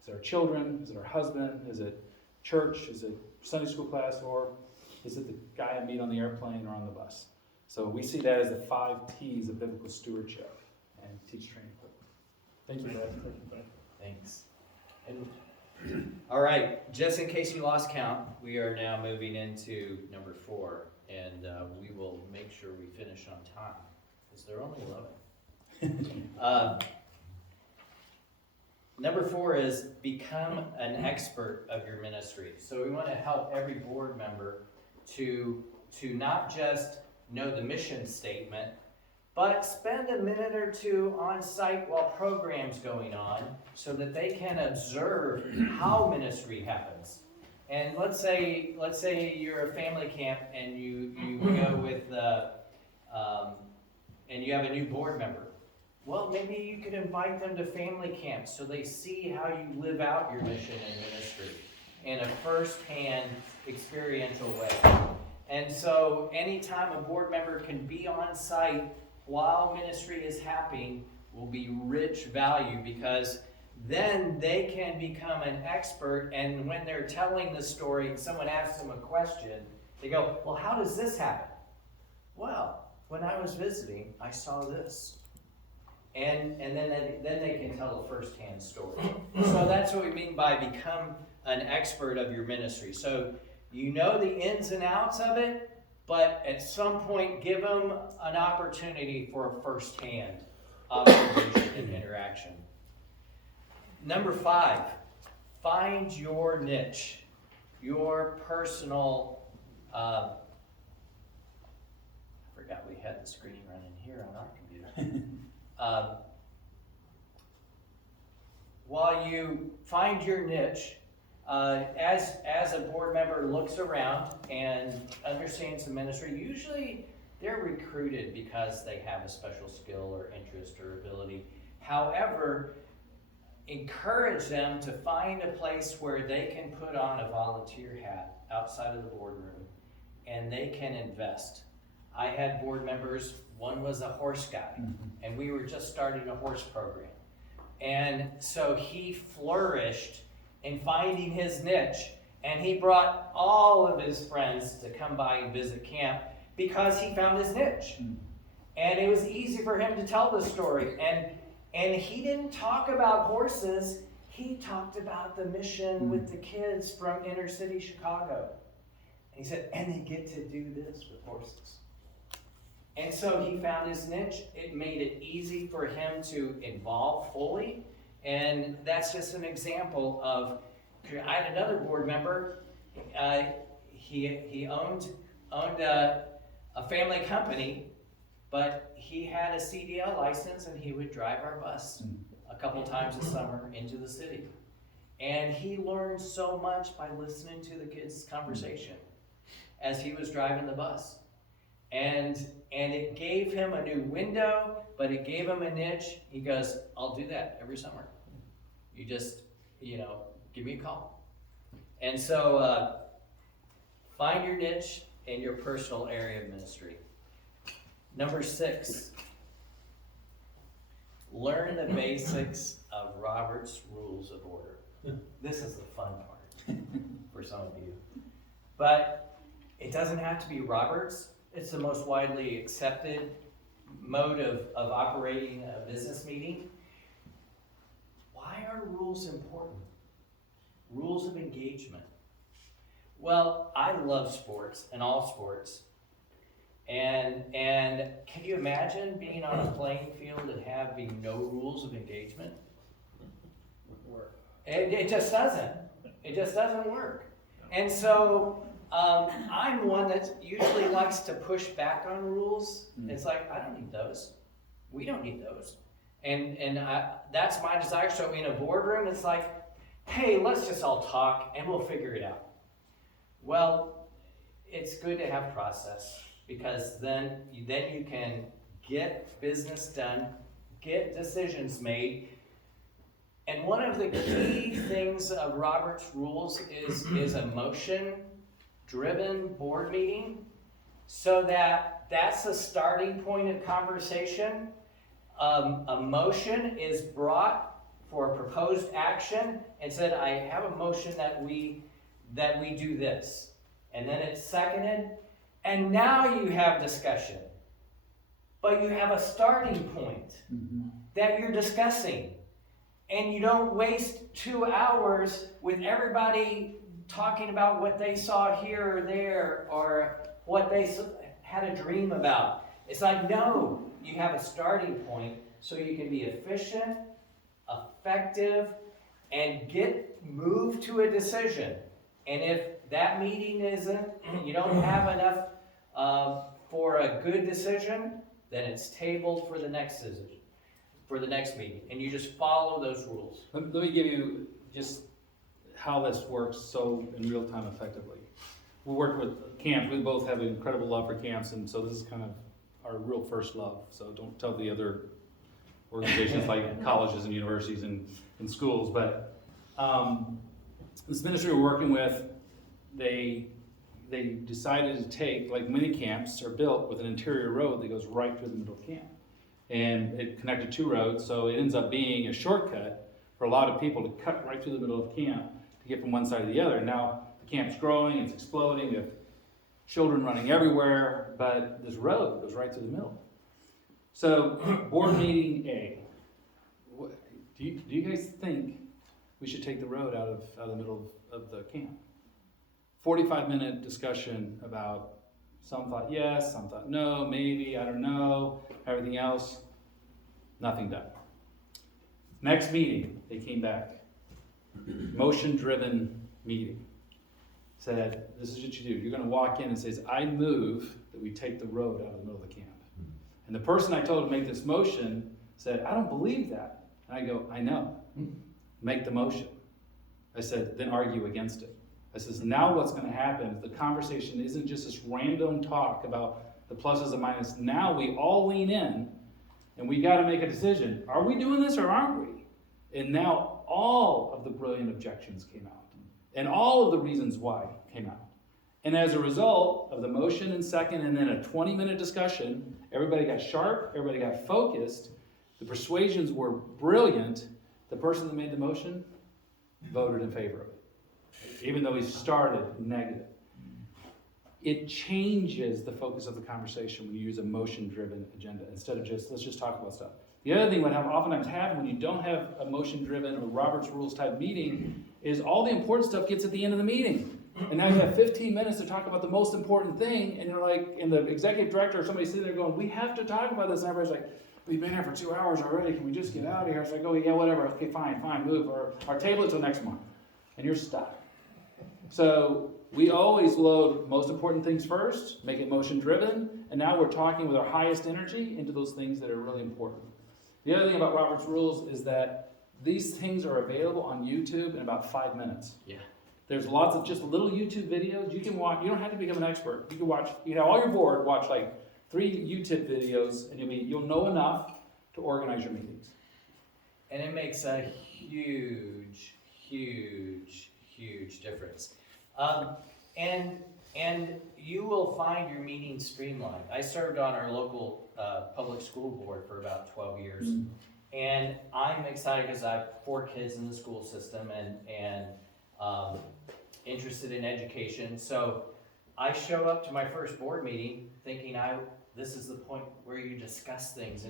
Is it our children? Is it our husband? Is it church? Is it Sunday school class? Or is it the guy I meet on the airplane or on the bus? So we see that as the 5 T's of biblical stewardship and teach, train, equip. Thank you, Brad. Thanks. And, all right, just in case you lost count, we are now moving into number 4, and we will make sure we finish on time, because they're only 11. Number 4 is become an expert of your ministry. So we want to help every board member to not just know the mission statement, but spend a minute or two on site while programs going on so that they can observe how ministry happens. And let's say you're a family camp and you go with and you have a new board member. Well, maybe you could invite them to family camp so they see how you live out your mission and ministry in a first-hand experiential way. And so anytime a board member can be on site while ministry is happening will be rich value, because then they can become an expert, and when they're telling the story and someone asks them a question, they go, well, how does this happen? Well, when I was visiting, I saw this. And then they can tell a first-hand story. So that's what we mean by become an expert of your ministry. So you know the ins and outs of it, but at some point give them an opportunity for a first-hand observation and interaction. Number 5, find your niche, your personal, I forgot we had the screen running here on our computer. While you find your niche, as a board member looks around and understands the ministry, usually they're recruited because they have a special skill or interest or ability. However, encourage them to find a place where they can put on a volunteer hat outside of the boardroom and they can invest. I had board members, one was a horse guy, and we were just starting a horse program. And so he flourished in finding his niche, and he brought all of his friends to come by and visit camp because he found his niche. And it was easy for him to tell the story. And he didn't talk about horses, he talked about the mission with the kids from inner city Chicago. And he said, and they get to do this with horses. And so he found his niche. It made it easy for him to involve fully. And that's just an example of, I had another board member, he owned a family company, but he had a CDL license and he would drive our bus a couple times a summer into the city. And he learned so much by listening to the kids' conversation as he was driving the bus. And it gave him a new window, but it gave him a niche. He goes, I'll do that every summer. You just, give me a call. And so find your niche in your personal area of ministry. Number 6, learn the basics of Robert's Rules of Order. This is the fun part for some of you. But it doesn't have to be Robert's. It's the most widely accepted mode of operating a business meeting. Why are rules important? rules of engagement. Well, I love sports and all sports. And can you imagine being on a playing field and having no rules of engagement? It just doesn't. It just doesn't work. And so I'm one that usually likes to push back on rules. It's like, I don't need those. We don't need those. And that's my desire. So in a boardroom, it's like, hey, let's just all talk and we'll figure it out. Well, it's good to have process, because then you can get business done, get decisions made. And one of the key things of Robert's rules is a motion-driven board meeting, so that's a starting point of conversation. A motion is brought for a proposed action and said, I have a motion that we do this. And then it's seconded, and now you have discussion. But you have a starting point that you're discussing. And you don't waste 2 hours with everybody talking about what they saw here or there, or what they had a dream about. It's like, no, you have a starting point so you can be efficient, effective, and move to a decision. And if that meeting you don't have enough for a good decision, then it's tabled for the next decision, for the next meeting, and you just follow those rules. Let me give you just how this works so in real time effectively. We work with camps. We both have an incredible love for camps, and so this is kind of our real first love. So don't tell the other organizations like colleges and universities and schools. But this ministry we're working with, they decided to take, like many camps are built with an interior road that goes right through the middle of camp. And it connected 2 roads, so it ends up being a shortcut for a lot of people to cut right through the middle of camp to get from one side to the other. Now the camp's growing, it's exploding, we have children running everywhere, but this road goes right through the middle. So board meeting A, do you guys think we should take the road out of the middle of the camp? 45-minute discussion about, some thought yes, some thought no, maybe, I don't know, everything else, nothing done. Next meeting, they came back. Motion-driven meeting. Said, this is what you do. You're going to walk in and says, I move that we take the road out of the middle of the camp. And the person I told to make this motion said, I don't believe that. And I go, I know. Make the motion. I said, then argue against it. I says, now what's going to happen is the conversation isn't just this random talk about the pluses and minuses. Now we all lean in and we got to make a decision. Are we doing this or aren't we? And now all of the brilliant objections came out and all of the reasons why came out. And as a result of the motion and second and then a 20-minute discussion, everybody got sharp, everybody got focused, the persuasions were brilliant. The person that made the motion voted in favor of it, even though he started negative. It changes the focus of the conversation when you use a motion-driven agenda instead of just, let's just talk about stuff. The other thing what oftentimes happens when you don't have a motion-driven or Robert's Rules type meeting is all the important stuff gets at the end of the meeting. And now you have 15 minutes to talk about the most important thing, and you're like, and the executive director or somebody sitting there going, we have to talk about this, and everybody's like, we've been here for 2 hours already, can we just get out of here? It's like, oh yeah, whatever, okay, fine, move, or table it till next month. And you're stuck. So we always load most important things first, make it motion driven, and now we're talking with our highest energy into those things that are really important. The other thing about Robert's Rules is that these things are available on YouTube in about 5 minutes. Yeah. There's lots of just little YouTube videos you can watch. You don't have to become an expert. You can watch, you know, all your board, watch like 3 YouTube videos, and you'll know enough to organize your meetings. And it makes a huge, huge, huge difference. And you will find your meetings streamlined. I served on our local public school board for about 12 years. Mm-hmm. And I'm excited because I have 4 kids in the school system and interested in education. So I show up to my first board meeting thinking this is the point where you discuss things.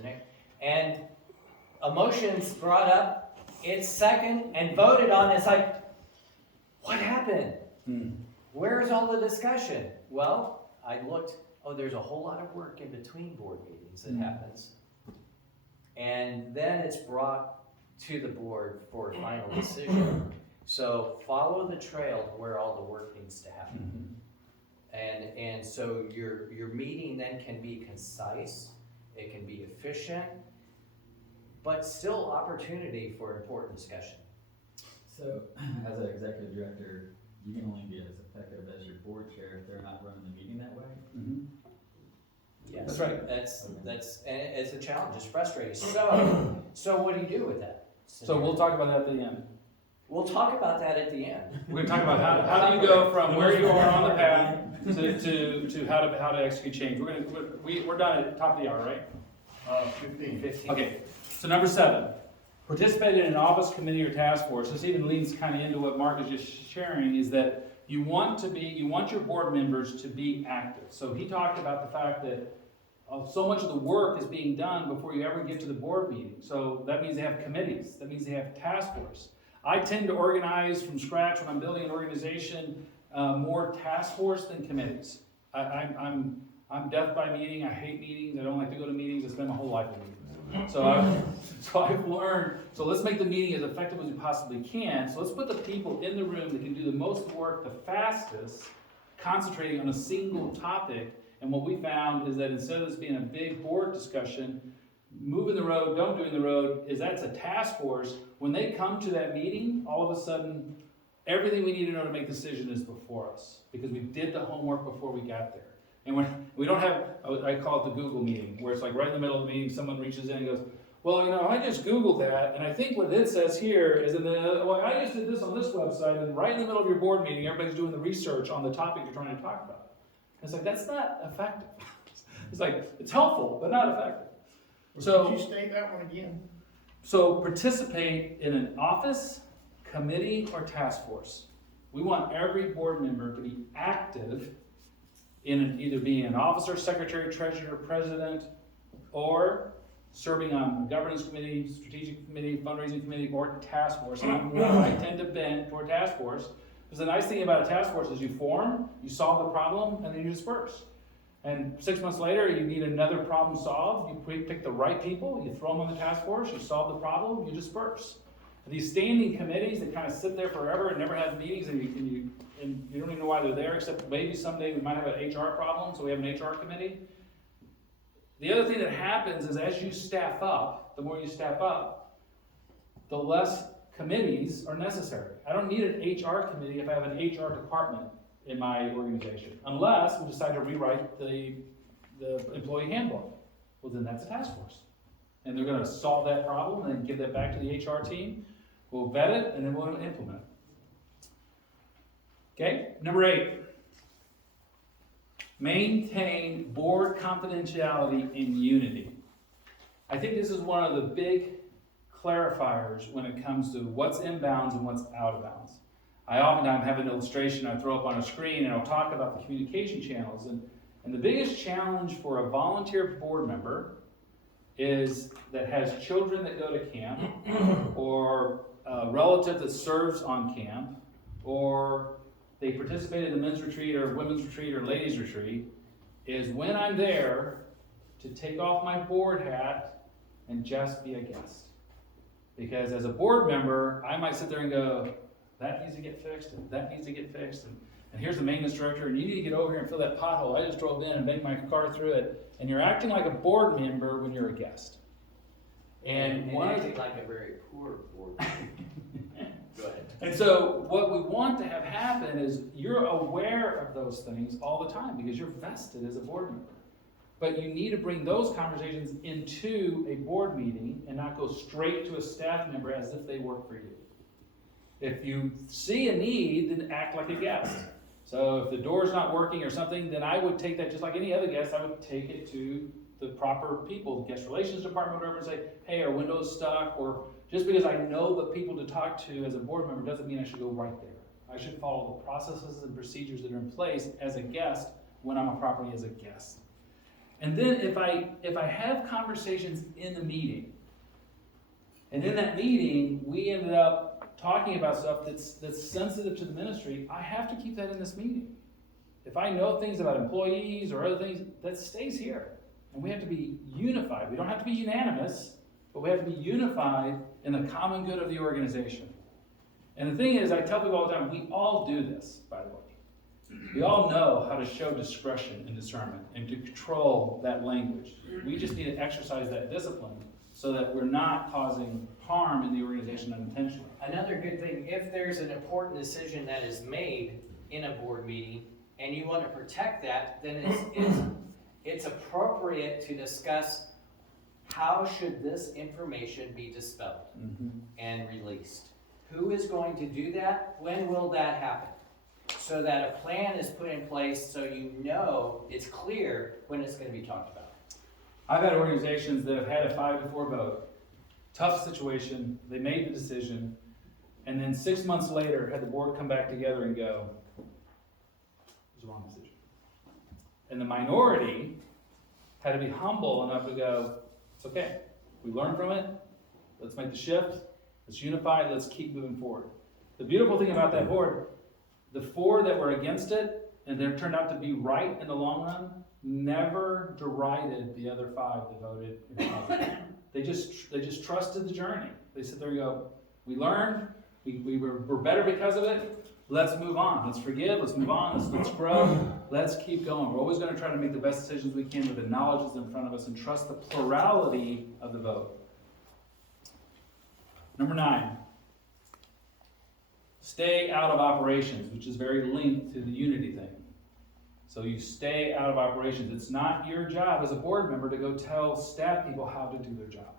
And a motion's brought up, it's second and voted on. It's like, what happened? Where's all the discussion? Well, I looked, oh, there's a whole lot of work in between board meetings that happens. And then it's brought to the board for a final decision. So follow the trail to where all the work needs to happen. And so your meeting then can be concise, it can be efficient, but still opportunity for important discussion. So, as an executive director, you can only be as effective as your board chair if they're not running the meeting that way? Yes. That's right. That's, and it's a challenge, it's frustrating. So what do you do with that? So we'll talk about that at the end. We'll talk about that at the end. We're gonna talk about how do you go from where you are on the path to how to execute change. We're done at the top of the hour, right? 15. Okay, so number 7, participate in an office, committee, or task force. This even leads kind of into what Mark is just sharing, is that you want your board members to be active. So he talked about the fact that so much of the work is being done before you ever get to the board meeting. So that means they have committees, that means they have task force. I tend to organize from scratch when I'm building an organization, more task force than committees. I'm death by meeting, I hate meetings, I don't like to go to meetings, I spend my whole life in meetings. So I've learned, so let's make the meeting as effective as we possibly can. So let's put the people in the room that can do the most work the fastest, concentrating on a single topic. And what we found is that instead of this being a big board discussion, moving the road, don't doing the road, is that's a task force. When they come to that meeting, all of a sudden, everything we need to know to make the decision is before us, because we did the homework before we got there. And when we don't have, I call it the Google meeting, where it's like right in the middle of the meeting, someone reaches in and goes, well, I just Googled that, and I think what it says here is, well, I just did this on this website, and right in the middle of your board meeting, everybody's doing the research on the topic you're trying to talk about. And it's like, that's not effective. It's like, it's helpful, but not effective. So, Could you state that one again? So participate in an office, committee, or task force. We want every board member to be active in either being an officer, secretary, treasurer, president, or serving on a governance committee, strategic committee, fundraising committee, or task force. And I tend to bend toward task force, because the nice thing about a task force is you form, you solve the problem, and then you disperse. And 6 months later, you need another problem solved, you pick the right people, you throw them on the task force, you solve the problem, you disperse. These standing committees that kind of sit there forever and never have meetings, and you don't even know why they're there, except maybe someday we might have an HR problem, so we have an HR committee. The other thing that happens is as you staff up, the more you staff up, the less committees are necessary. I don't need an HR committee if I have an HR department in my organization, unless we decide to rewrite the employee handbook. Well, then that's a task force. And they're gonna solve that problem and then give that back to the HR team. We'll vet it and then we'll implement it. Okay, number 8. Maintain board confidentiality and unity. I think this is one of the big clarifiers when it comes to what's in bounds and what's out of bounds. I oftentimes have an illustration I throw up on a screen and I'll talk about the communication channels. And the biggest challenge for a volunteer board member is that has children that go to camp, or a relative that serves on camp, or they participate in the men's retreat or women's retreat or ladies retreat, is when I'm there to take off my board hat and just be a guest. Because as a board member, I might sit there and go, that needs to get fixed, and that needs to get fixed, and here's the maintenance director, and you need to get over here and fill that pothole. I just drove in and banged my car through it. And you're acting like a board member when you're a guest. And acting like a very poor board member. Go ahead. And so what we want to have happen is you're aware of those things all the time because you're vested as a board member. But you need to bring those conversations into a board meeting and not go straight to a staff member as if they work for you. If you see a need, then act like a guest. So if the door's not working or something, then I would take that just like any other guest, I would take it to the proper people, the guest relations department, whatever, and say, hey, our window's stuck, or just because I know the people to talk to as a board member doesn't mean I should go right there. I should follow the processes and procedures that are in place as a guest when I'm properly as a guest. And then if I have conversations in the meeting, and in that meeting, we ended up talking about stuff that's sensitive to the ministry, I have to keep that in this meeting. If I know things about employees or other things, that stays here. And we have to be unified. We don't have to be unanimous, but we have to be unified in the common good of the organization. And the thing is, I tell people all the time, we all do this, by the way. We all know how to show discretion and discernment and to control that language. We just need to exercise that discipline so that we're not causing harm in the organization unintentionally. Another good thing, if there's an important decision that is made in a board meeting and you want to protect that, then it's appropriate to discuss how should this information be dispelled and released. Who is going to do that? When will that happen? So that a plan is put in place so you know it's clear when it's going to be talked about. I've had organizations that have had a 5-4 vote, tough situation, they made the decision, and then 6 months later had the board come back together and go, it was the wrong decision. And the minority had to be humble enough to go, it's okay, we learned from it, let's make the shift, let's unify, let's keep moving forward. The beautiful thing about that board, the 4 that were against it, and they turned out to be right in the long run, never derided the other 5 that voted in positive. They just trusted the journey. They sit there and go, we learned, we're better because of it, let's move on, let's forgive, let's move on, let's grow, let's keep going. We're always going to try to make the best decisions we can with the knowledge that's in front of us and trust the plurality of the vote. Number 9. Stay out of operations, which is very linked to the unity thing. So you stay out of operations. It's not your job as a board member to go tell staff people how to do their job.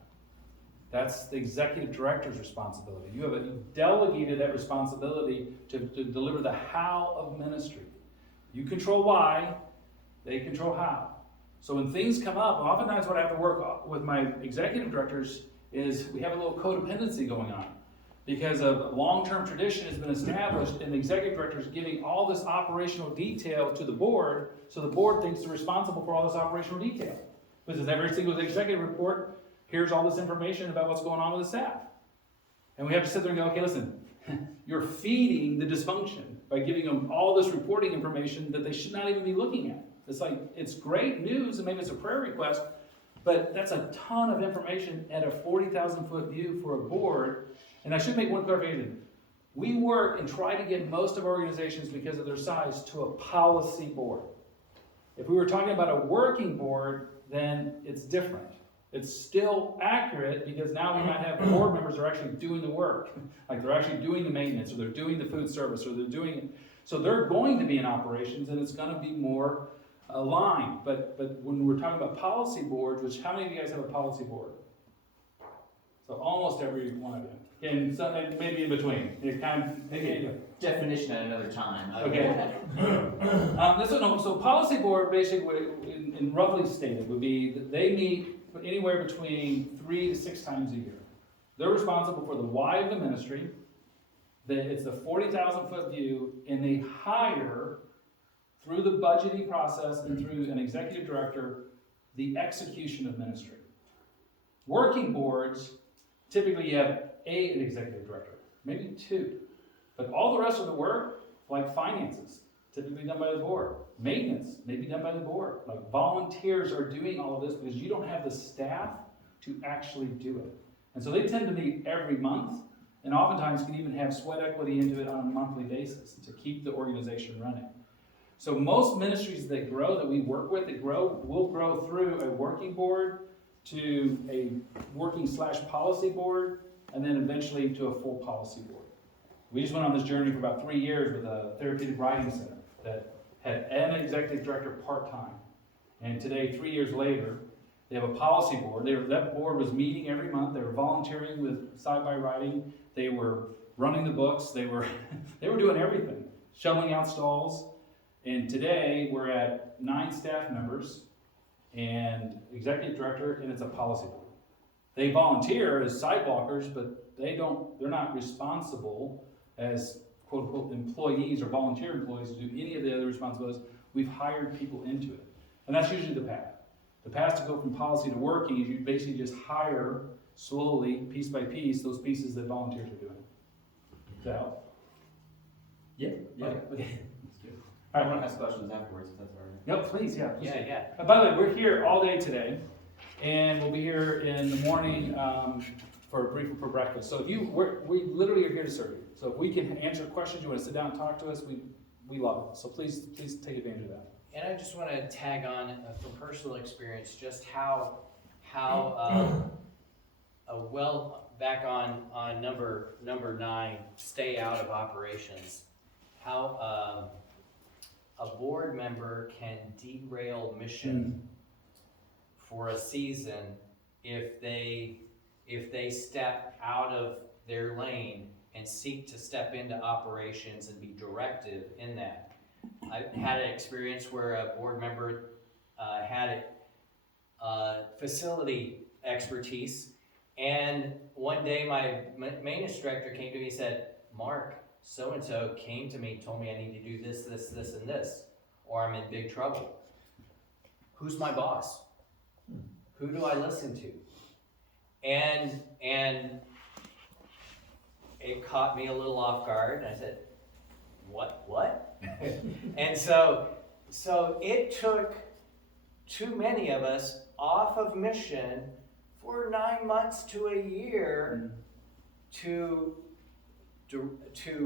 That's the executive director's responsibility. You delegated that responsibility to deliver the how of ministry. You control why, they control how. So when things come up, oftentimes what I have to work with my executive directors is we have a little codependency going on. Because a long-term tradition has been established and the executive director is giving all this operational detail to the board, so the board thinks they're responsible for all this operational detail. Because every single executive report, here's all this information about what's going on with the staff. And we have to sit there and go, okay, listen, you're feeding the dysfunction by giving them all this reporting information that they should not even be looking at. It's like, it's great news and maybe it's a prayer request, but that's a ton of information at a 40,000 foot view for a board. And I should make one clarification. We work and try to get most of our organizations, because of their size, to a policy board. If we were talking about a working board, then it's different. It's still accurate because now we might have board members that are actually doing the work. Like they're actually doing the maintenance, or they're doing the food service, or they're doing it. So they're going to be in operations and it's going to be more aligned. But when we're talking about policy boards, which how many of you guys have a policy board? So almost every one of you. And some, maybe in between. It kind of, Definition at another time. okay. So policy board basically, in roughly stated, would be that they meet anywhere between 3 to 6 times a year. They're responsible for the why of the ministry. It's the 40,000 foot view, and they hire through the budgeting process and through an executive director the execution of ministry. Working boards, typically you have an executive director, maybe 2. But all the rest of the work, like finances, typically done by the board. Maintenance, maybe done by the board. Like volunteers are doing all of this because you don't have the staff to actually do it. And so they tend to meet every month, and oftentimes can even have sweat equity into it on a monthly basis to keep the organization running. So most ministries that grow, that we work with, will grow through a working board to a working/policy board, and then eventually to a full policy board. We just went on this journey for about 3 years with a therapeutic writing center that had an executive director part-time. And today, 3 years later, they have a policy board. That board was meeting every month. They were volunteering with side-by writing. They were running the books. They were doing everything, shoveling out stalls. And today, we're at 9 staff members and executive director, and it's a policy board. They volunteer as sidewalkers, but they're not responsible as quote unquote employees or volunteer employees to do any of the other responsibilities. We've hired people into it. And that's usually the path. The path to go from policy to working is you basically just hire slowly, piece by piece, those pieces that volunteers are doing. Val? Yeah, yeah. Okay. Let's do it. All I right. want to ask questions afterwards, if that's all right. No, please, yeah. please do. Yeah. By the way, we're here all day today, and we'll be here in the morning for a briefing for breakfast. So if we literally are here to serve you. So if we can answer questions, you want to sit down and talk to us, we love it. So please take advantage of that. And I just want to tag on from personal experience just how back on number 9, stay out of operations, how a board member can derail mission for a season if they step out of their lane and seek to step into operations and be directive in that. I had an experience where a board member had facility expertise, and one day my maintenance director came to me and said, Mark, so-and-so came to me, told me I need to do this, this, this, and this, or I'm in big trouble. Who's my boss? Who do I listen to? And it caught me a little off guard, and I said, what? And so it took too many of us off of mission for 9 months to a year to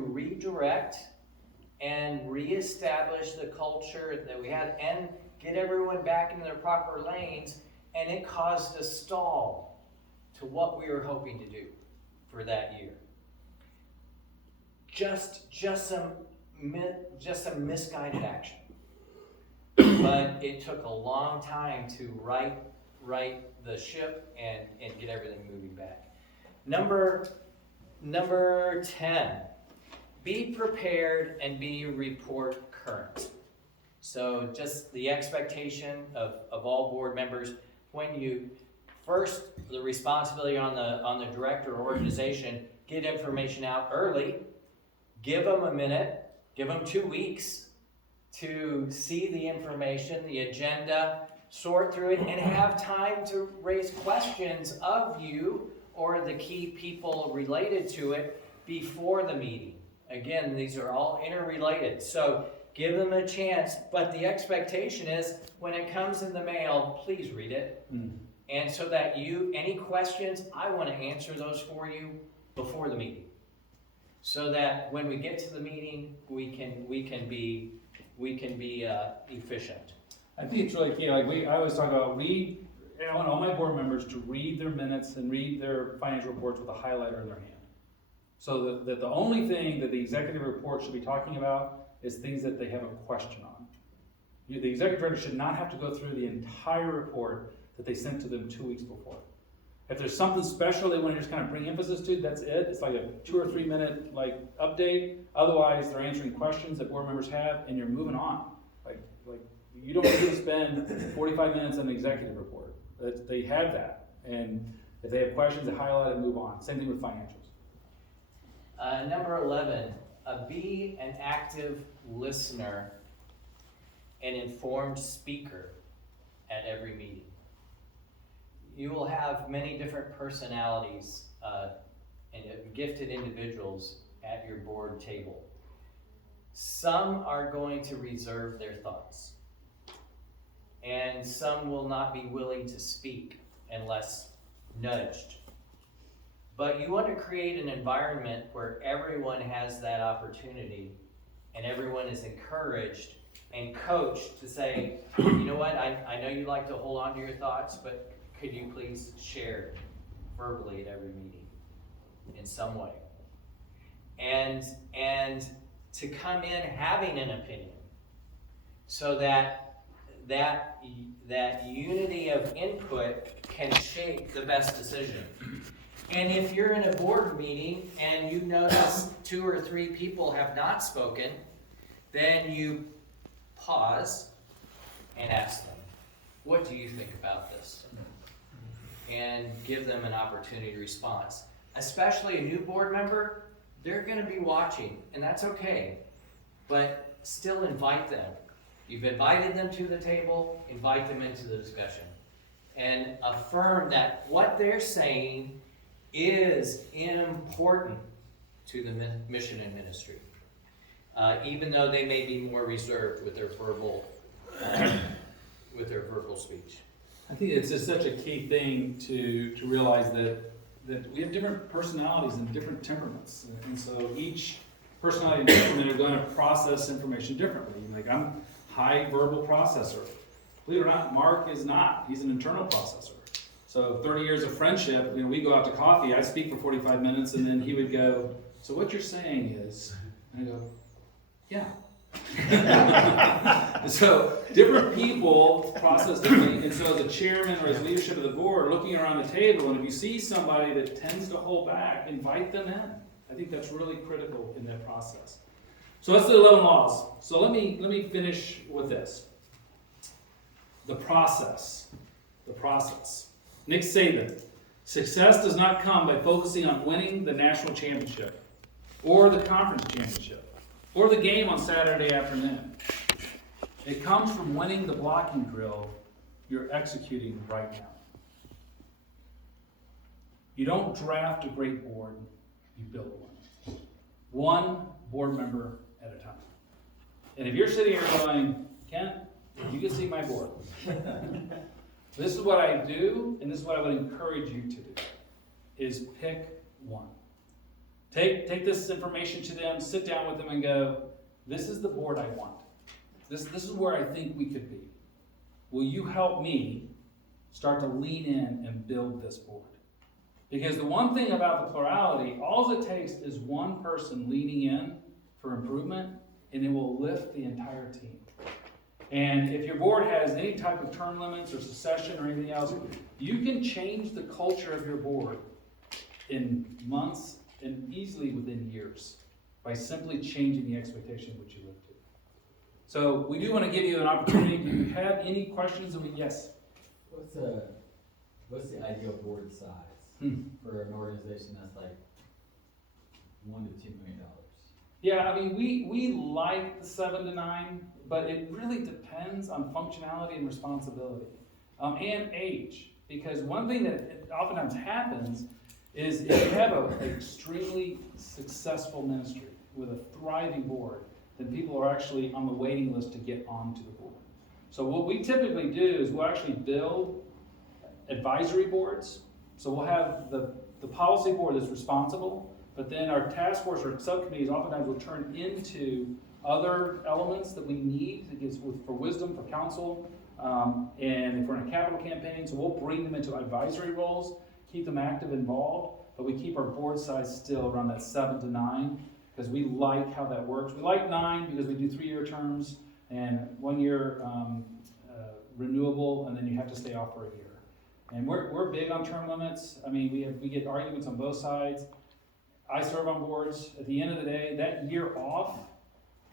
redirect and reestablish the culture that we had and get everyone back into their proper lanes, and it caused a stall to what we were hoping to do for that year. Just some misguided action. But it took a long time to right the ship and get everything moving back. Number 10, be prepared and be report current. So just the expectation of all board members, when you first, the responsibility on the director or organization, get information out early, give them a minute, give them 2 weeks to see the information, the agenda, sort through it, and have time to raise questions of you or the key people related to it before the meeting. Again, these are all interrelated, so give them a chance, but the expectation is when it comes in the mail, please read it. And so that any questions, I want to answer those for you before the meeting. So that when we get to the meeting, we can be efficient. I think it's really key. I always talk about I want all my board members to read their minutes and read their financial reports with a highlighter in their hand. So that the only thing that the executive report should be talking about is things that they have a question on. The executive director should not have to go through the entire report that they sent to them 2 weeks before. If there's something special they want to just kind of bring emphasis to, that's it. It's like a 2 or 3 minute update. Otherwise, they're answering questions that board members have, and you're moving on. Like you don't need to spend 45 minutes on the executive report. They have that, and if they have questions, they highlight it and move on. Same thing with financials. Number 11, be an active listener and informed speaker at every meeting. You will have many different personalities and gifted individuals at your board table. Some are going to reserve their thoughts, and some will not be willing to speak unless nudged. But you want to create an environment where everyone has that opportunity and everyone is encouraged and coached to say, you know what, I know you like to hold on to your thoughts, but could you please share verbally at every meeting in some way? And to come in having an opinion so that unity of input can shape the best decision. And if you're in a board meeting and you notice 2 or 3 people have not spoken, then you pause and ask them, what do you think about this? And give them an opportunity to respond. Especially a new board member, they're going to be watching, and that's okay. But still invite them. You've invited them to the table, invite them into the discussion. And affirm that what they're saying is important to the mission and ministry. Even though they may be more reserved with their verbal speech. I think it's just such a key thing to realize that we have different personalities and different temperaments. And so each personality and temperament are going to process information differently. Like I'm high verbal processor. Believe it or not, Mark is not. He's an internal processor. So 30 years of friendship, we go out to coffee, I speak for 45 minutes, and then he would go, so what you're saying is, and I go, yeah. So different people process differently, and so as a chairman or as leadership of the board, looking around the table, and if you see somebody that tends to hold back, invite them in. I think that's really critical in that process. So that's the 11 laws. So let me finish with this. The process. The process. Nick Saban, success does not come by focusing on winning the national championship, or the conference championship, or the game on Saturday afternoon. It comes from winning the blocking drill you're executing right now. You don't draft a great board, you build one. One board member at a time. And if you're sitting here going, Kent, you can see my board. This is what I do, and this is what I would encourage you to do, is pick one. Take this information to them, sit down with them and go, this is the board I want. This is where I think we could be. Will you help me start to lean in and build this board? Because the one thing about the plurality, all it takes is one person leaning in for improvement, and it will lift the entire team. And if your board has any type of term limits or succession or anything else, you can change the culture of your board in months and easily within years by simply changing the expectation which you live to. So we do want to give you an opportunity. Do you have any questions? Yes. What's the ideal board size for an organization that's like $1 to $2 million? Yeah, I mean, we like the 7 to 9, but it really depends on functionality and responsibility, and age. Because one thing that oftentimes happens is if you have an extremely successful ministry with a thriving board, then people are actually on the waiting list to get onto the board. So what we typically do is we'll actually build advisory boards. So we'll have the policy board that's responsible, but then our task force or subcommittees oftentimes will turn into other elements that we need to give for wisdom, for counsel, and if we're in a capital campaign, so we'll bring them into advisory roles, keep them active, involved, but we keep our board size still around that 7 to 9 because we like how that works. We like 9 because we do 3-year terms and 1 year renewable, and then you have to stay off for a year. And we're big on term limits. I mean, we get arguments on both sides. I serve on boards. At the end of the day, that year off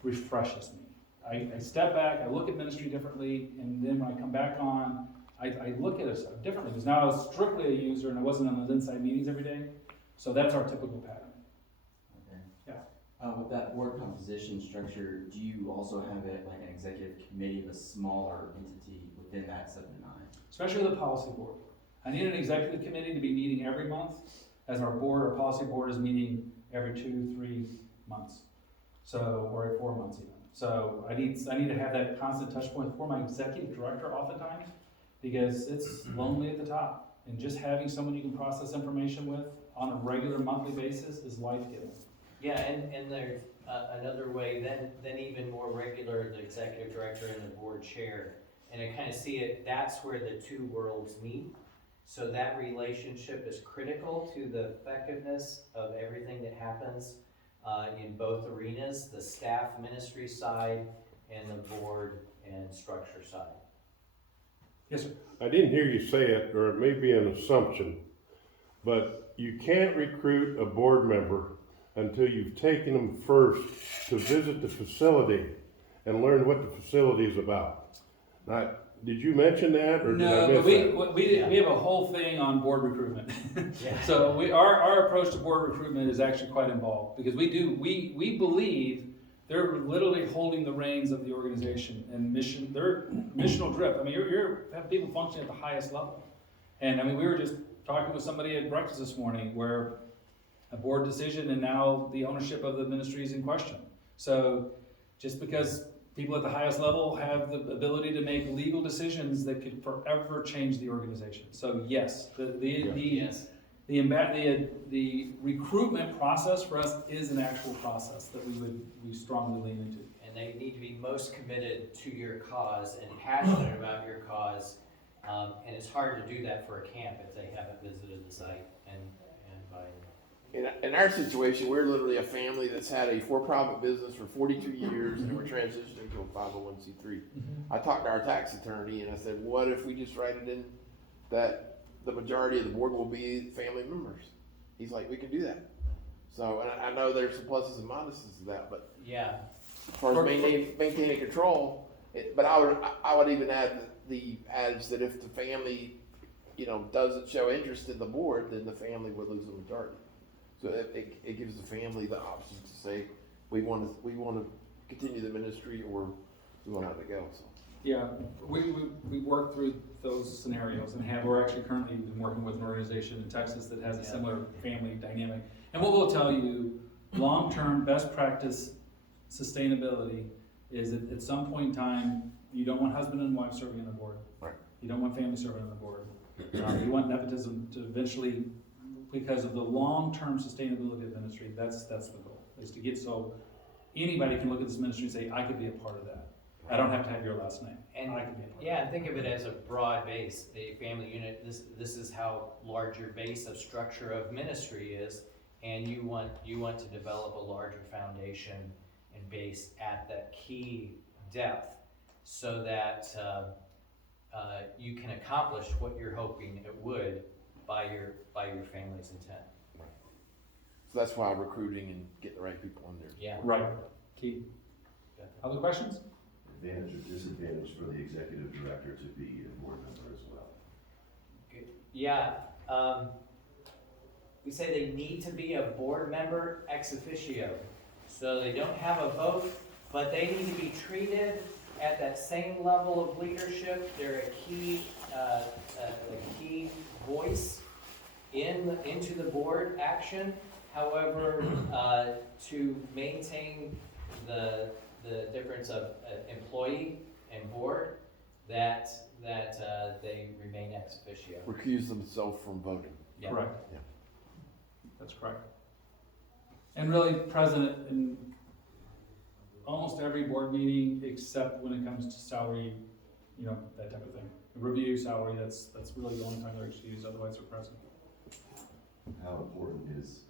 refreshes me. I step back, I look at ministry differently, and then when I come back on, I look at it differently. Because now I was strictly a user and I wasn't on those inside meetings every day. So that's our typical pattern. Okay. Yeah. With that board composition structure, do you also have it like an executive committee of a smaller entity within that 7 to 9? Especially the policy board. I need an executive committee to be meeting every month, as our board, our policy board is meeting every 2-3 months. So, or every 4 months even. So I need to have that constant touch point for my executive director oftentimes, because it's lonely at the top. And just having someone you can process information with on a regular monthly basis is life-giving. Yeah, and there's another way, then even more regular, the executive director and the board chair. And I kind of see it, that's where the two worlds meet. So that relationship is critical to the effectiveness of everything that happens in both arenas, the staff ministry side and the board and structure side. Yes, sir. I didn't hear you say it, or it may be an assumption, but you can't recruit a board member until you've taken them first to visit the facility and learn what the facility is about. Now, did you mention that, or did I No, miss but that? we have a whole thing on board recruitment. Yeah. So our approach to board recruitment is actually quite involved, because we believe they're literally holding the reins of the organization and mission. They're missional drift. I mean, you're have people functioning at the highest level. And I mean, we were just talking with somebody at breakfast this morning where a board decision, and now the ownership of the ministry is in question. So just because people at the highest level have the ability to make legal decisions that could forever change the organization. So yes, Yes. the recruitment process for us is an actual process that we strongly lean into. And they need to be most committed to your cause and passionate about your cause. And it's hard to do that for a camp if they haven't visited the site and by. In our situation, we're literally a family that's had a for-profit business for 42 years, and we're transitioning to a 501c3. I talked to our tax attorney, and I said, what if we just write it in that the majority of the board will be family members? He's like, we can do that. So, and I know there's some pluses and minuses to that, but Yeah, as far as maintaining control, but I would even add the adage that if the family, doesn't show interest in the board, then the family would lose the majority. So it gives the family the option to say, we want to continue the ministry, or we want to have it go. So. Yeah, we work through those scenarios, and we're actually currently been working with an organization in Texas that has a similar family dynamic. And what we'll tell you, long-term best practice sustainability is that at some point in time, you don't want husband and wife serving on the board. Right. You don't want family serving on the board. You want nepotism to eventually, because of the long-term sustainability of ministry, that's the goal, is to get so anybody can look at this ministry and say, I could be a part of that. I don't have to have your last name. and I could be a part of yeah, and think of it as a broad base, the family unit. This is how large your base of structure of ministry is, and you want to develop a larger foundation and base at that key depth, so that you can accomplish what you're hoping it would by your family's intent. So that's why recruiting and getting the right people in there. Yeah. Right, key. Other questions? Advantage or disadvantage for the executive director to be a board member as well? Good. Yeah, we say they need to be a board member ex officio. So they don't have a vote, but they need to be treated at that same level of leadership. They're a key voice into the board action. However, to maintain the difference of employee and board, that they remain ex officio. Recuse themselves from voting. Yeah. Correct. Yeah. That's correct. And really present in almost every board meeting, except when it comes to salary, that type of thing. Review salary, that's really the only time they're excused, otherwise they're present. How important is,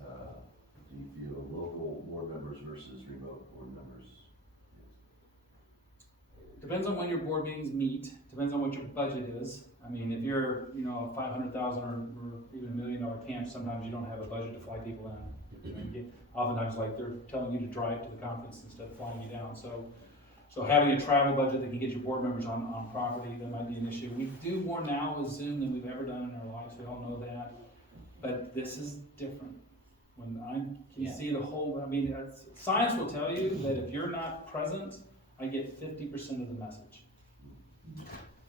do you feel local board members versus remote board members? Depends on when your board meetings meet, depends on what your budget is. I mean, if you're, a 500,000 or even $1 million camp, sometimes you don't have a budget to fly people in. Oftentimes, like, they're telling you to drive to the conference instead of flying you down. So having a travel budget that can get your board members on property, that might be an issue. We do more now with Zoom than we've ever done in our lives, we all know that. But this is different. When I can see the whole, science will tell you that if you're not present, I get 50% of the message.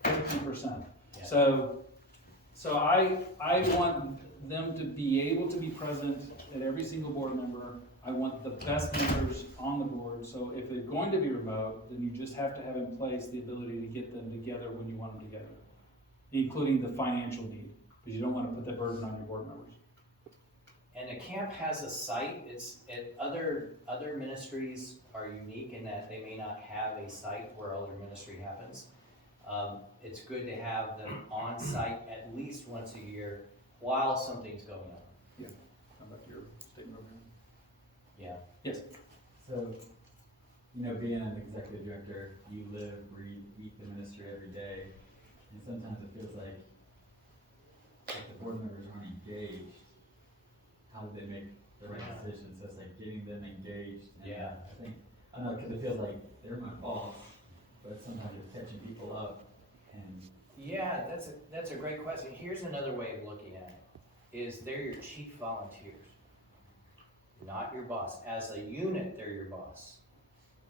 50%. Yeah. So I want them to be able to be present at every single board member. I want the best members on the board. So if they're going to be remote, then you just have to have in place the ability to get them together when you want them together, including the financial need, because you don't want to put that burden on your board members. And a camp has a site. Other ministries are unique in that they may not have a site where all their ministry happens. It's good to have them on site at least once a year while something's going on. Yeah. How about your statement over here? Yeah. Yes. So, being an executive director, you live, breathe, eat the ministry every day, and sometimes it feels like if the board members aren't engaged, how do they make the right decisions? So it's like getting them engaged. And Yeah. I know, because it feels like they're my boss, but sometimes it's catching people up and. Yeah, that's a great question. Here's another way of looking at it, is they're your chief volunteers, not your boss. As a unit, they're your boss.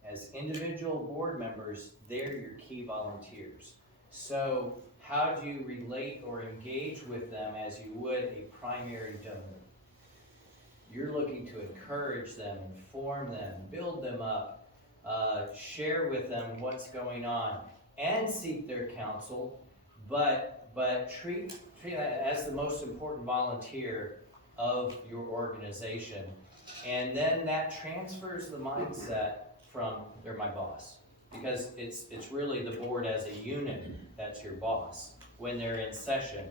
As individual board members, they're your key volunteers. So how do you relate or engage with them as you would a primary donor? You're looking to encourage them, inform them, build them up, share with them what's going on, and seek their counsel, but treat that as the most important volunteer of your organization. And then that transfers the mindset from, they're my boss. Because it's really the board as a unit that's your boss when they're in session.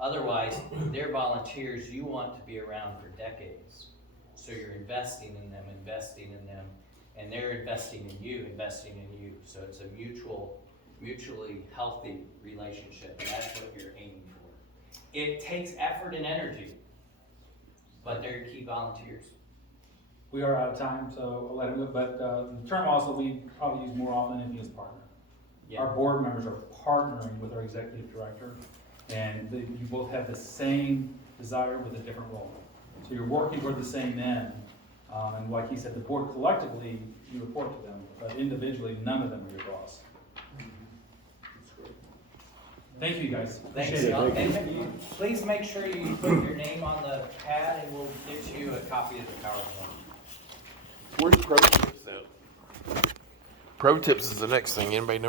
Otherwise, they're volunteers you want to be around for decades. So you're investing in them, and they're investing in you. So it's a mutually healthy relationship, and that's what you're aiming for. It takes effort and energy, but they're key volunteers. We are out of time, so I'll let him go, but the term also we probably use more often than anything is partner. Yeah. Our board members are partnering with our executive director, and you both have the same desire with a different role. So you're working toward the same end, and like he said, the board collectively, you report to them, but individually, none of them are your boss. Thank you, guys. Thanks, Appreciate it. and please make sure you put your name on the pad, and we'll get you a copy of the PowerPoint. Where's Pro Tips then? Pro Tips is the next thing. Anybody know where